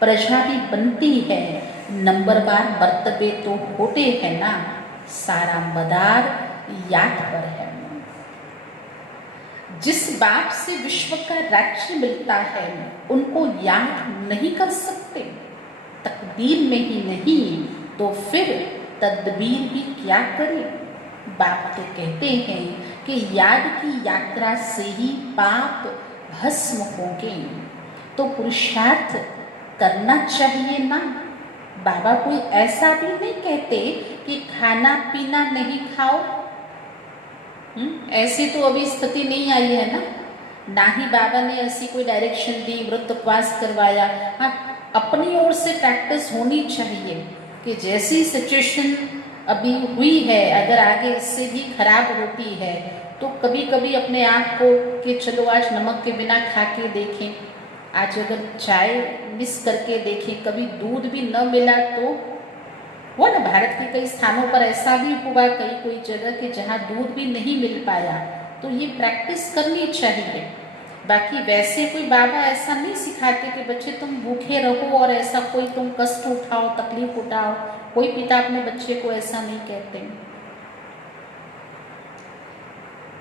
प्रजा भी बनती है, नंबरवार बर्तबे तो होते हैं ना, सारा मदार याद पर है। जिस बाप से विश्व का राज्य मिलता है उनको याद नहीं कर सकते, तकदीर में ही नहीं तो फिर तदबीर भी क्या करे। बाप तो कहते हैं कि याद की यात्रा से ही पाप भस्म होंगे, तो पुरुषार्थ करना चाहिए ना। बाबा कोई ऐसा भी नहीं कहते कि खाना पीना नहीं खाओ, ऐसी तो अभी स्थिति नहीं आई है ना, ना ही बाबा ने ऐसी कोई डायरेक्शन दी, व्रत उपवास करवाया। हाँ, अपनी ओर से प्रैक्टिस होनी चाहिए कि जैसी सिचुएशन अभी हुई है, अगर आगे इससे भी खराब होती है तो कभी कभी अपने आप को कि चलो आज नमक के बिना खा के देखें, आज अगर चाय मिस करके देखें, कभी दूध भी न मिला तो हुआ ना। भारत के कई स्थानों पर ऐसा भी हुआ, कोई जगह कि जहाँ दूध भी नहीं मिल पाया, तो ये प्रैक्टिस करनी चाहिए। बाकी वैसे कोई बाबा ऐसा नहीं सिखाते कि बच्चे तुम भूखे रहो और ऐसा कोई तुम कष्ट उठाओ, तकलीफ उठाओ। कोई पिता अपने बच्चे को ऐसा नहीं कहते।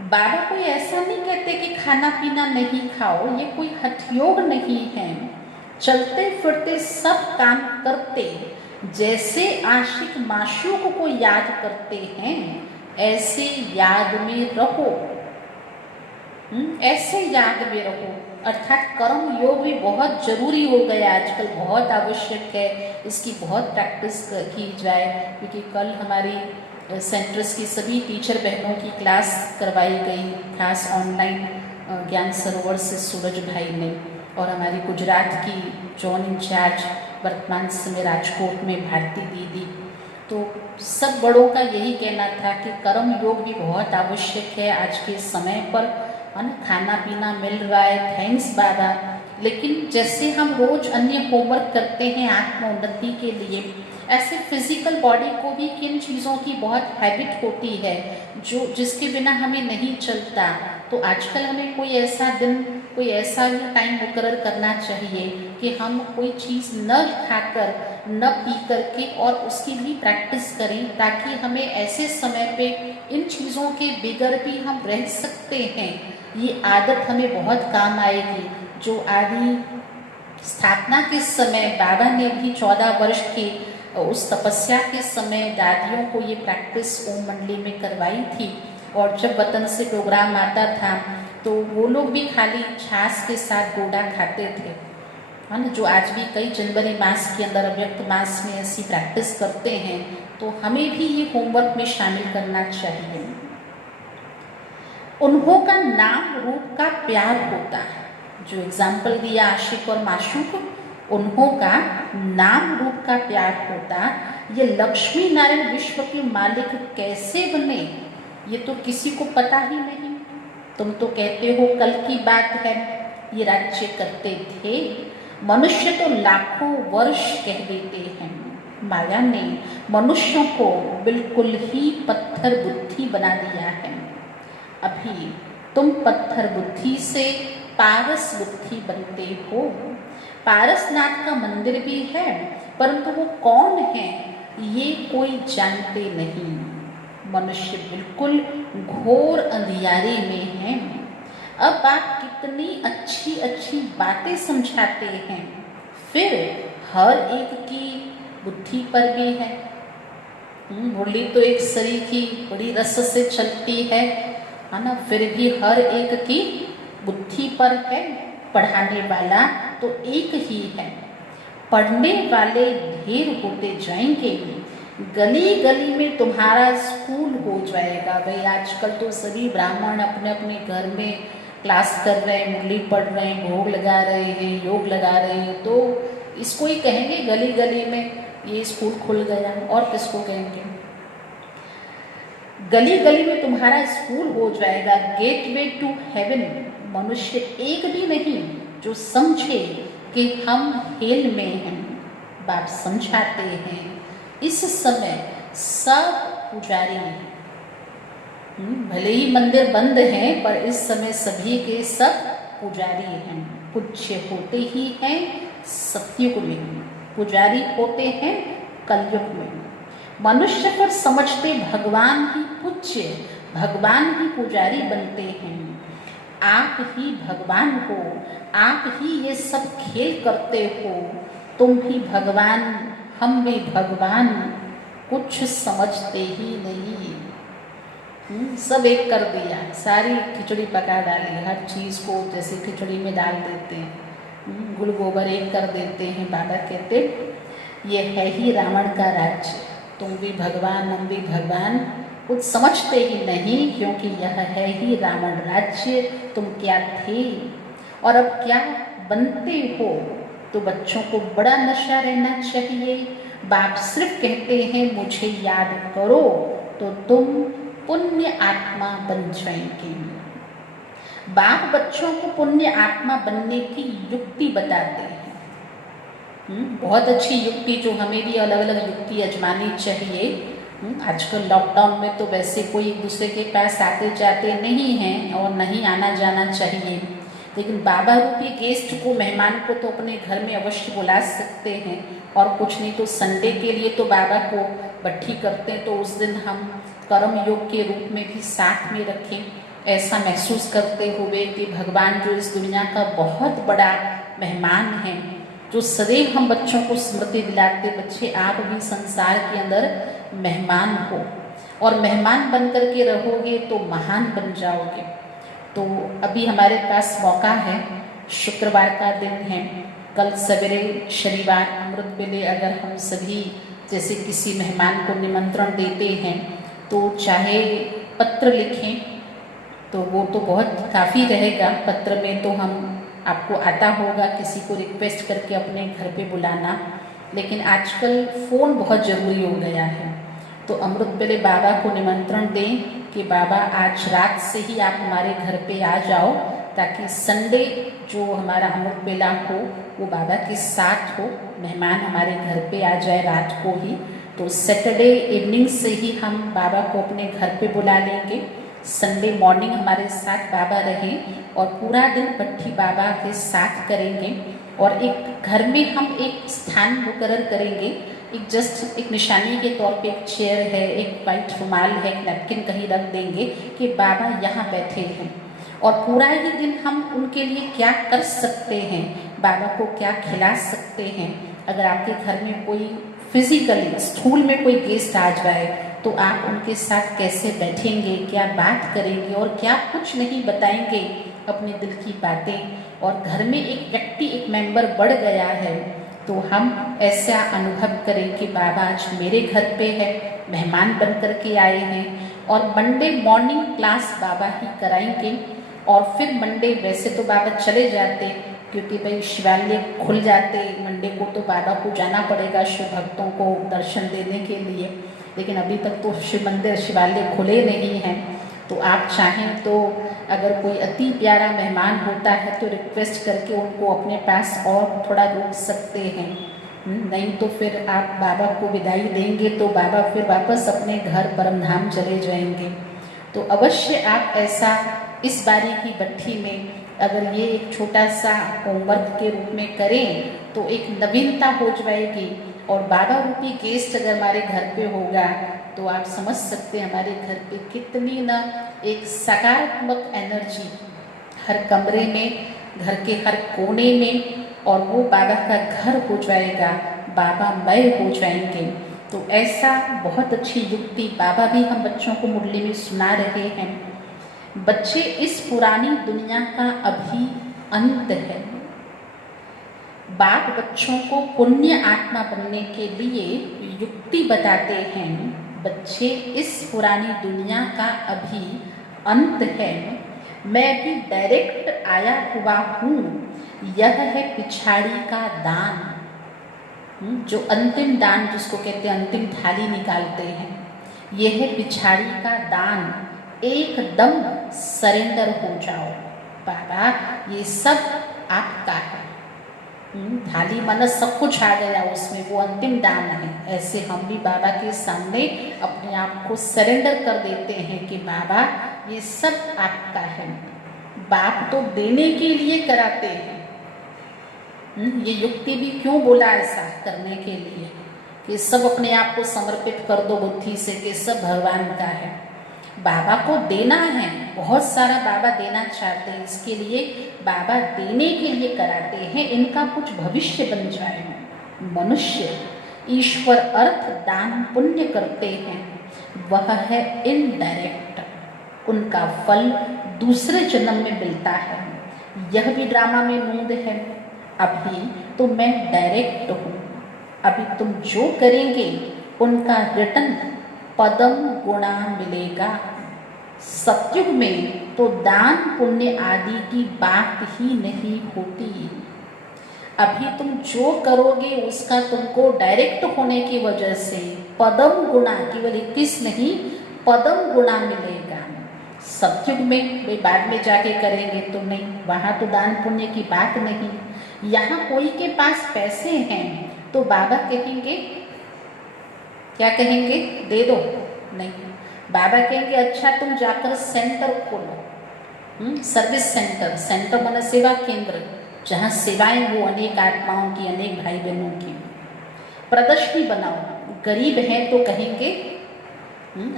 बाबा कोई ऐसा नहीं कहते कि खाना पीना नहीं खाओ, ये कोई हठयोग नहीं है। चलते फिरते सब काम करते, जैसे आशिक माशूक को याद करते हैं ऐसे याद में रहो, ऐसे याद में रहो। अर्थात कर्म योग भी बहुत जरूरी हो गया आजकल, बहुत आवश्यक है, इसकी बहुत प्रैक्टिस की जाए। क्योंकि कल हमारी सेंटर्स की सभी टीचर बहनों की क्लास करवाई गई, क्लास ऑनलाइन ज्ञान सरोवर से सूरज भाई ने, और हमारी गुजरात की जोन इंचार्ज वर्तमान समय राजकोट में भारती दीदी। तो सब बड़ों का यही कहना था कि कर्म योग भी बहुत आवश्यक है आज के समय पर, है ना। खाना पीना मिल रहा है, थैंक्स बाबा, लेकिन जैसे हम रोज अन्य होमवर्क करते हैं आत्मोन्नति के लिए, ऐसे फिजिकल बॉडी को भी किन चीज़ों की बहुत हैबिट होती है जो जिसके बिना हमें नहीं चलता। तो आजकल हमें कोई ऐसा दिन, कोई ऐसा ही टाइम मुकर्रर करना चाहिए कि हम कोई चीज़ न खाकर न पी करके और उसकी भी प्रैक्टिस करें, ताकि हमें ऐसे समय पे इन चीज़ों के बगैर भी हम रह सकते हैं। ये आदत हमें बहुत काम आएगी। जो आदि स्थापना के समय बाबा ने भी 14 वर्ष की उस तपस्या के समय दादियों को ये प्रैक्टिस ओम मंडली में करवाई थी, और जब वतन से प्रोग्राम आता था तो वो लोग भी खाली छाछ के साथ गोड़ा खाते थे, है ना। जो आज भी कई जनवरी मास के अंदर, अव्यक्त मास में ऐसी प्रैक्टिस करते हैं, तो हमें भी ये होमवर्क में शामिल करना चाहिए। उन्हों का नाम रूप का प्यार होता है, जो एग्जाम्पल दिया आशिक और माशूक, उन्हों का नाम रूप का प्यार होता। ये लक्ष्मी नारायण विश्व के मालिक कैसे बने ये तो किसी को पता ही नहीं। तुम तो कहते हो कल की बात है, ये राज्य करते थे। मनुष्य तो लाखों वर्ष कह देते हैं, माया ने मनुष्यों को बिल्कुल ही पत्थर बुद्धि बना दिया है। अभी तुम पत्थर बुद्धि से पारस बुद्धि बनते हो। पारसनाथ का मंदिर भी है, परंतु वो कौन है ये कोई जानते नहीं। मनुष्य बिल्कुल घोर अंधियारे में है। अब आप कितनी अच्छी अच्छी बातें समझाते हैं, फिर हर एक की बुद्धि पर भी है। मुरली तो एक सरीखी बड़ी रस से चलती है ना, फिर भी हर एक की बुद्धि पर है। पढ़ाने वाला तो एक ही है, पढ़ने वाले ढेर होते जाएंगे, गली गली में तुम्हारा स्कूल हो जाएगा। भाई आजकल तो सभी ब्राह्मण अपने अपने घर में क्लास कर रहे हैं, मुरली पढ़ रहे हैं, भोग लगा रहे हैं, योग लगा रहे हैं, तो इसको ही कहेंगे गली गली में ये स्कूल खुल गया, और किसको कहेंगे। गली गली में तुम्हारा स्कूल हो जाएगा, गेटवे टू हेवन। मनुष्य एक भी नहीं जो समझे कि हम हेल में हैं। बाप समझाते हैं इस समय सब पुजारी हैं। भले ही मंदिर बंद हैं, पर इस समय सभी के सब पुजारी हैं। पूज्य होते ही हैं सतयुग में, पुजारी होते हैं कलयुग में। मनुष्य पर समझते भगवान ही पूज्य, भगवान ही पुजारी बनते हैं। आप ही भगवान हो, आप ही ये सब खेल करते हो, तुम ही भगवान, हम भी भगवान, कुछ समझते ही नहीं। सब एक कर दिया, सारी खिचड़ी पका डाली, हर चीज़ को जैसे खिचड़ी में डाल देते हैं, गुड़ गोबर एक कर देते हैं। बाबा कहते ये है ही रावण का राज्य, तुम भी भगवान हम भी भगवान, कुछ समझते ही नहीं, क्योंकि यह है ही रावण राज्य। तुम क्या थे और अब क्या बनते हो। तो बच्चों को बड़ा नशा रहना चाहिए। बाप सिर्फ कहते हैं मुझे याद करो तो तुम पुण्य आत्मा बन जाएंगे। बाप बच्चों को पुण्य आत्मा बनने की युक्ति बताते हैं। बहुत अच्छी युक्ति, जो हमें भी अलग अलग युक्ति आजमानी चाहिए। आजकल लॉकडाउन में तो वैसे कोई एक दूसरे के पास आते जाते नहीं हैं और नहीं आना जाना चाहिए, लेकिन बाबा रूपी गेस्ट को, मेहमान को तो अपने घर में अवश्य बुला सकते हैं। और कुछ नहीं तो संडे के लिए तो बाबा को बट्ठी करते हैं, तो उस दिन हम कर्म योग के रूप में भी साथ में रखें, ऐसा महसूस करते हुए कि भगवान जो इस दुनिया का बहुत बड़ा मेहमान है, जो सदैव हम बच्चों को स्मृति दिलाते, बच्चे आप भी संसार के अंदर मेहमान हो, और मेहमान बन कर के रहोगे तो महान बन जाओगे। तो अभी हमारे पास मौका है, शुक्रवार का दिन है, कल सवेरे शनिवार अमृत वेले अगर हम सभी जैसे किसी मेहमान को निमंत्रण देते हैं, तो चाहे पत्र लिखें तो वो तो बहुत काफ़ी रहेगा। पत्र में तो हम आपको आता होगा किसी को रिक्वेस्ट करके अपने घर पे बुलाना, लेकिन आजकल फ़ोन बहुत ज़रूरी हो गया है। तो अमृत वेले बाबा को निमंत्रण दें कि बाबा आज रात से ही आप हमारे घर पे आ जाओ, ताकि संडे जो हमारा अमृत वेला हो वो बाबा के साथ हो, मेहमान हमारे घर पे आ जाए रात को ही। तो सैटरडे इवनिंग से ही हम बाबा को अपने घर पे बुला लेंगे, संडे मॉर्निंग हमारे साथ बाबा रहें और पूरा दिन बट्ठी बाबा के साथ करेंगे। और एक घर में हम एक स्थान मुकर्रर करेंगे, एक जस्ट एक निशानी के तौर पे एक चेयर है, एक वाइट रुमाल है, एक नैपकिन कहीं रख देंगे कि बाबा यहाँ बैठे हैं। और पूरा ही दिन हम उनके लिए क्या कर सकते हैं, बाबा को क्या खिला सकते हैं। अगर आपके घर में कोई फिजिकली स्थूल में कोई गेस्ट आ जाए तो आप उनके साथ कैसे बैठेंगे, क्या बात करेंगे और क्या कुछ नहीं बताएंगे अपने दिल की बातें। और घर में एक व्यक्ति, एक मेंबर बढ़ गया है, तो हम ऐसा अनुभव करें कि बाबा आज मेरे घर पे है, मेहमान बन कर के आए हैं। और मंडे मॉर्निंग क्लास बाबा ही कराएंगे। और फिर मंडे वैसे तो बाबा चले जाते, क्योंकि भाई शिवालय खुल जाते, मंडे को तो बाबा को जाना पड़ेगा शिव भक्तों को दर्शन देने के लिए, लेकिन अभी तक तो शिव मंदिर शिवालय खुले नहीं हैं। तो आप चाहें तो अगर कोई अति प्यारा मेहमान होता है तो रिक्वेस्ट करके उनको अपने पास और थोड़ा रोक सकते हैं। नहीं तो फिर आप बाबा को विदाई देंगे तो बाबा फिर वापस अपने घर परमधाम चले जाएंगे। तो अवश्य आप ऐसा इस बारी की बट्ठी में अगर ये एक छोटा सा होमवर्क के रूप में करें तो एक नवीनता हो जाएगी। और बाबा रूपी गेस्ट अगर हमारे घर पे होगा तो आप समझ सकते हैं हमारे घर पे कितनी ना एक सकारात्मक एनर्जी हर कमरे में, घर के हर कोने में, और वो बाबा का घर हो जाएगा, बाबा मय हो जाएंगे। तो ऐसा बहुत अच्छी युक्ति बाबा भी हम बच्चों को मुरली में सुना रहे हैं। बच्चे, इस पुरानी दुनिया का अभी अंत है। बाप बच्चों को पुण्य आत्मा बनने के लिए युक्ति बताते हैं। बच्चे, इस पुरानी दुनिया का अभी अंत है। मैं भी डायरेक्ट आया हुआ हूँ। यह है पिछाड़ी का दान, जो अंतिम दान जिसको कहते हैं, अंतिम थाली निकालते हैं, यह है पिछाड़ी का दान। एकदम सरेंडर हो जाओ, बाबा ये सब आपका है। थाली मन सब कुछ आ गया उसमें, वो अंतिम दान है। ऐसे हम भी बाबा के सामने अपने आप को सरेंडर कर देते हैं कि बाबा ये सब आपका है। बाप तो देने के लिए कराते हैं। ये युक्ति भी क्यों बोला ऐसा करने के लिए कि सब अपने आप को समर्पित कर दो बुद्धि से कि सब भगवान का है। बाबा को देना है, बहुत सारा बाबा देना चाहते हैं, इसके लिए बाबा देने के लिए कराते हैं, इनका कुछ भविष्य बन जाए। मनुष्य ईश्वर अर्थ दान पुण्य करते हैं, वह है इनडायरेक्ट, उनका फल दूसरे जन्म में मिलता है। यह भी ड्रामा में मूड है। अभी तो मैं डायरेक्ट हूँ, अभी तुम जो करेंगे उनका रिटर्न पदम गुणा मिलेगा। सतयुग में तो दान पुण्य आदि की बात ही नहीं होती। अभी तुम जो करोगे उसका तुमको डायरेक्ट होने की वजह से पदम गुणा, केवल 21 नहीं, पदम गुणा मिलेगा। सतयुग में वे बाद में जाके करेंगे तो नहीं, वहाँ तो दान पुण्य की बात नहीं। यहाँ कोई के पास पैसे हैं तो बाबा कहेंगे, क्या कहेंगे, दे दो, नहीं, बाबा कहेंगे अच्छा तुम जाकर सेंटर खोलो, सर्विस सेंटर, सेंटर माने सेवा केंद्र, जहाँ सेवाएं हो अनेक आत्माओं की, अनेक भाई बहनों की। प्रदर्शनी बनाओ। गरीब है तो कहेंगे,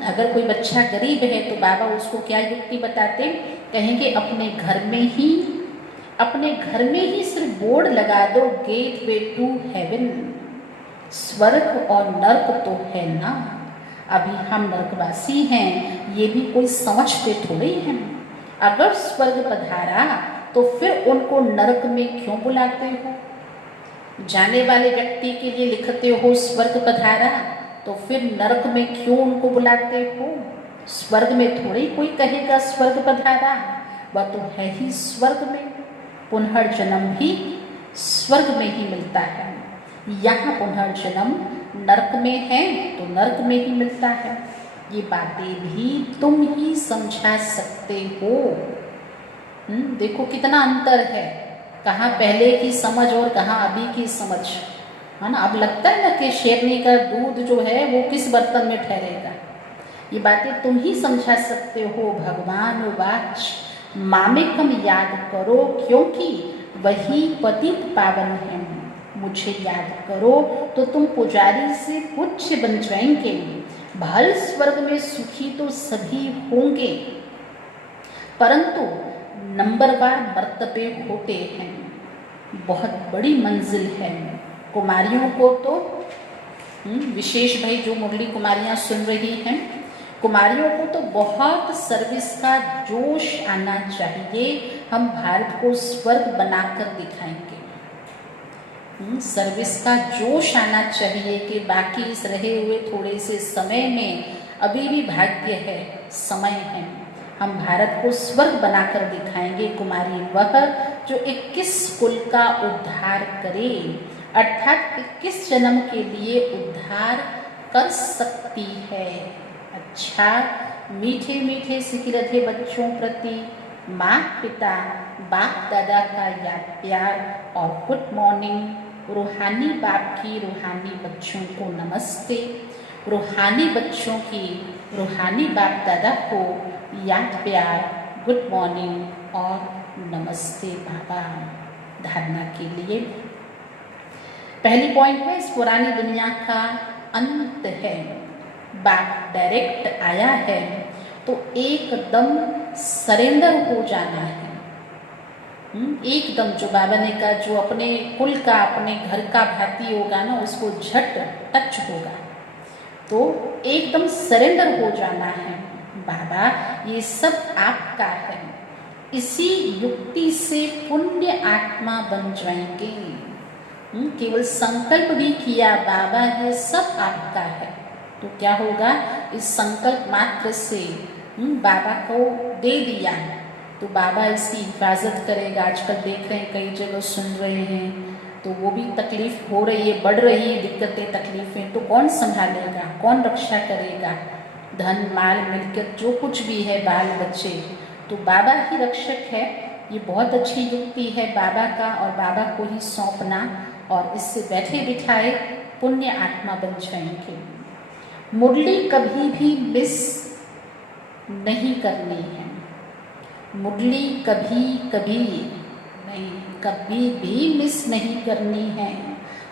अगर कोई बच्चा गरीब है तो बाबा उसको क्या युक्ति बताते, कहेंगे अपने घर में ही सिर्फ बोर्ड लगा दो, गेट वे टू हेवन, स्वर्ग और नर्क तो है ना। अभी हम नर्कवासी हैं, ये भी कोई समझते थोड़े हैं। अगर स्वर्ग पधारा तो फिर उनको नरक में क्यों बुलाते हो? जाने वाले व्यक्ति के लिए लिखते हो स्वर्ग पधारा, तो फिर नरक में क्यों उनको बुलाते हो? स्वर्ग में थोड़ी कोई कहेगा स्वर्ग पधारा, वह तो है ही स्वर्ग में। पुनर्जन्म भी स्वर्ग में ही मिलता है। यहाँ पुनर्जन्म नरक में है तो नरक में ही मिलता है। ये बातें भी तुम ही समझा सकते हो। देखो कितना अंतर है, कहाँ पहले की समझ और कहाँ अभी की समझ, है ना। अब लगता है ना कि शेरनी का दूध जो है वो किस बर्तन में ठहरेगा। ये बातें तुम ही समझा सकते हो। भगवान वाच मामेकम याद करो, क्योंकि वही पतित पावन है। मुझे याद करो तो तुम पुजारी से पूज्य बन जाएंगे। भल स्वर्ग में सुखी तो सभी होंगे, परंतु नंबरवार मर्तबे होते हैं। बहुत बड़ी मंजिल है। कुमारियों को तो विशेष भाई जो मुरली कुमारियाँ सुन रही हैं, कुमारियों को तो बहुत सर्विस का जोश आना चाहिए। हम भारत को स्वर्ग बनाकर दिखाएंगे। सर्विस का जोश आना चाहिए कि बाकी इस रहे हुए थोड़े से समय में अभी भी भाग्य है, समय है, हम भारत को स्वर्ग बनाकर दिखाएंगे। कुमारी वह जो 21 कुल का उद्धार करे, अर्थात 21 जन्म के लिए उद्धार कर सकती है। अच्छा, मीठे मीठे सिकिरते बच्चों प्रति माँ पिता बाप दादा का याद प्यार और गुड मॉर्निंग। रूहानी बाप की रूहानी बच्चों को नमस्ते। रूहानी बच्चों की रूहानी बाप दादा को याद प्यार, गुड मॉर्निंग और नमस्ते बाबा। धारणा के लिए पहली पॉइंट है, इस पुरानी दुनिया का अंत है। बाप डायरेक्ट आया है तो एकदम सरेंडर हो जाना है। एकदम जो बाबा ने कहा जो अपने कुल का अपने घर का भाती होगा ना उसको झट टच होगा। तो एकदम सरेंडर हो जाना है, बाबा ये सब आपका है। इसी युक्ति से पुण्य आत्मा बन जाएंगे। केवल संकल्प भी किया बाबा है सब आपका है, तो क्या होगा, इस संकल्प मात्र से बाबा को दे दिया तो बाबा इसकी हिफाजत करेगा। आजकल देख रहे हैं कई जगह सुन रहे हैं तो वो भी तकलीफ हो रही है, बढ़ रही है दिक्कतें तकलीफें, तो कौन संभालेगा, कौन रक्षा करेगा। धन माल मिलकर जो कुछ भी है बाल बच्चे, तो बाबा ही रक्षक है। ये बहुत अच्छी युक्ति है बाबा का, और बाबा को ही सौंपना और इससे बैठे बिठाए पुण्य आत्मा बन जाएंगे। मुरली कभी भी मिस नहीं करनी है, मुरली कभी कभी नहीं, कभी भी मिस नहीं करनी है।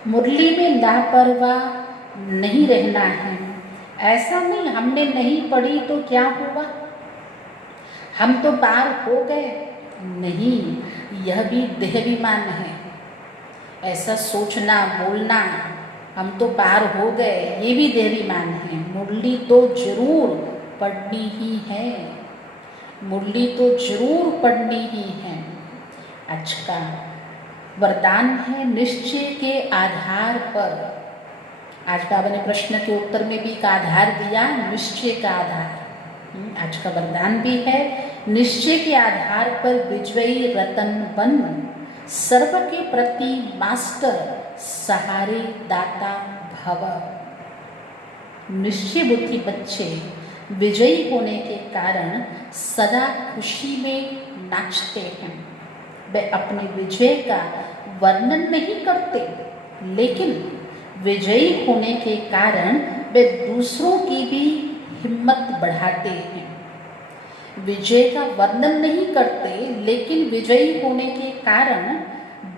मुरली में लापरवाह नहीं रहना है। ऐसा नहीं हमने नहीं पढ़ी तो क्या हुआ, हम तो पार हो गए, नहीं, यह भी देहाभिमान है। ऐसा सोचना बोलना हम तो पार हो गए, ये भी देहाभिमान है। मुरली तो जरूर पढ़नी ही है, मुरली तो जरूर पढ़नी ही है। आज का वरदान है निश्चय के आधार पर। आज बाबा ने प्रश्न के उत्तर में भी एक आधार दिया, निश्चय का आधार। आज का वरदान भी है निश्चय के आधार पर विजयी रतन बन, सर्व के प्रति मास्टर सहारे दाता भव। निश्चय बुद्धि बच्चे विजयी होने के कारण सदा खुशी में नाचते हैं। वे अपने विजय का वर्णन नहीं करते, लेकिन विजयी होने के कारण वे दूसरों की भी हिम्मत बढ़ाते हैं। विजय का वर्णन नहीं करते, लेकिन विजयी होने के कारण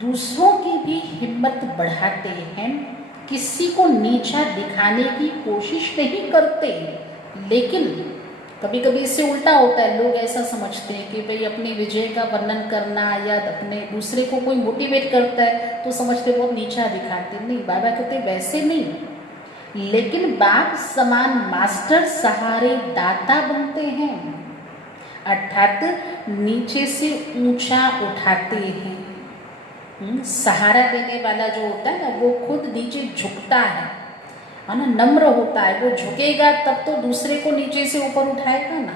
दूसरों की भी हिम्मत बढ़ाते हैं। किसी को नीचा दिखाने की कोशिश नहीं करते, लेकिन कभी कभी इससे उल्टा होता है, लोग ऐसा समझते हैं कि भाई अपनी विजय का वर्णन करना या अपने दूसरे को कोई मोटिवेट करता है तो समझते बहुत नीचा दिखाते। नहीं, बाबा कहते वैसे नहीं, लेकिन बाप समान मास्टर सहारे दाता बनते हैं, अर्थात नीचे से ऊंचा उठाते हैं। सहारा देने वाला जो होता है ना वो खुद नीचे झुकता है ना, नम्र होता है, वो झुकेगा तब तो दूसरे को नीचे से ऊपर उठाएगा ना।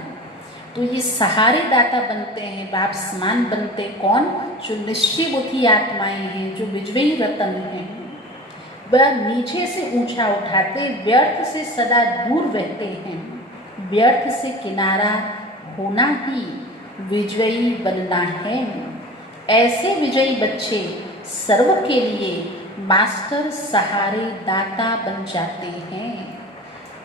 तो ये सहारे दाता बनते हैं, बाप समान बनते। कौन, जो निश्चय बुद्धि आत्माएं हैं, जो विजयी रतन हैं, वह नीचे से ऊंचा उठाते, व्यर्थ से सदा दूर रहते हैं। व्यर्थ से किनारा होना ही विजयी बनना है। ऐसे विजयी बच्चे सर्व के लिए मास्टर सहारे दाता बन जाते हैं।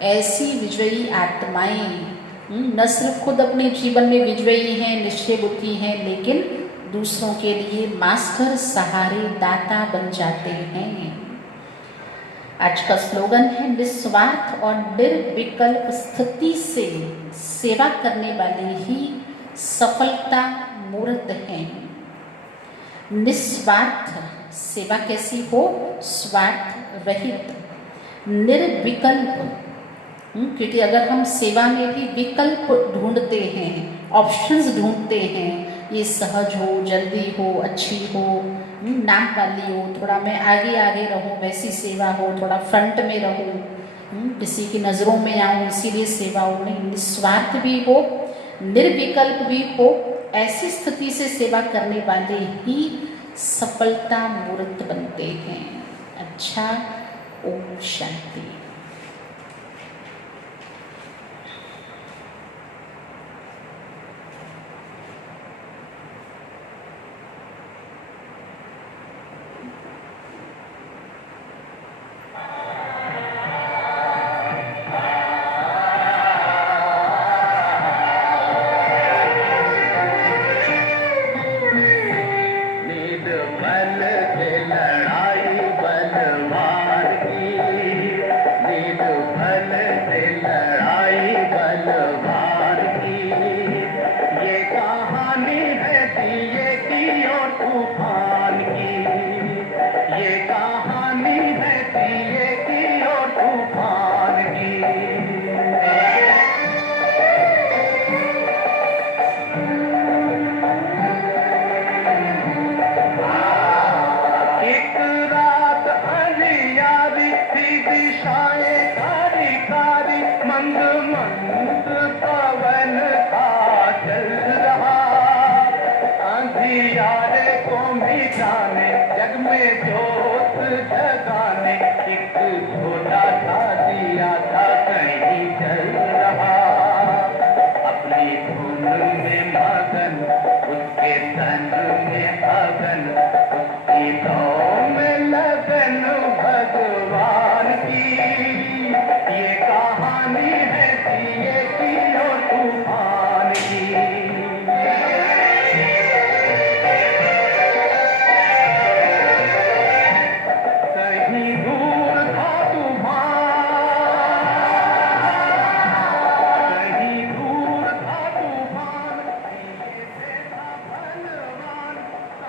ऐसी विजयी आत्माएं न सिर्फ खुद अपने जीवन में विजयी हैं, निश्चय बुद्धि हैं, लेकिन दूसरों के लिए मास्टर सहारे दाता बन जाते हैं। आज का स्लोगन है निस्वार्थ और निर्विकल्प स्थिति से सेवा करने वाले ही सफलता मूर्त हैं। निस्वार्थ सेवा कैसी हो, स्वार्थ रहित, निर्विकल्प। क्योंकि अगर हम सेवा में भी विकल्प ढूंढते हैं, ऑप्शंस ढूंढते हैं, ये सहज हो, जल्दी हो, अच्छी हो, नाम वाली हो, थोड़ा मैं आगे आगे रहूं वैसी सेवा हो, थोड़ा फ्रंट में रहूं, किसी की नज़रों में आऊं इसीलिए सेवा हो, नहीं, निस्वार्थ भी हो, निर्विकल्प भी हो, ऐसी स्थिति से सेवा करने वाले ही सफलता मूर्त बनते हैं। अच्छा, ओम शांति। मंद मंद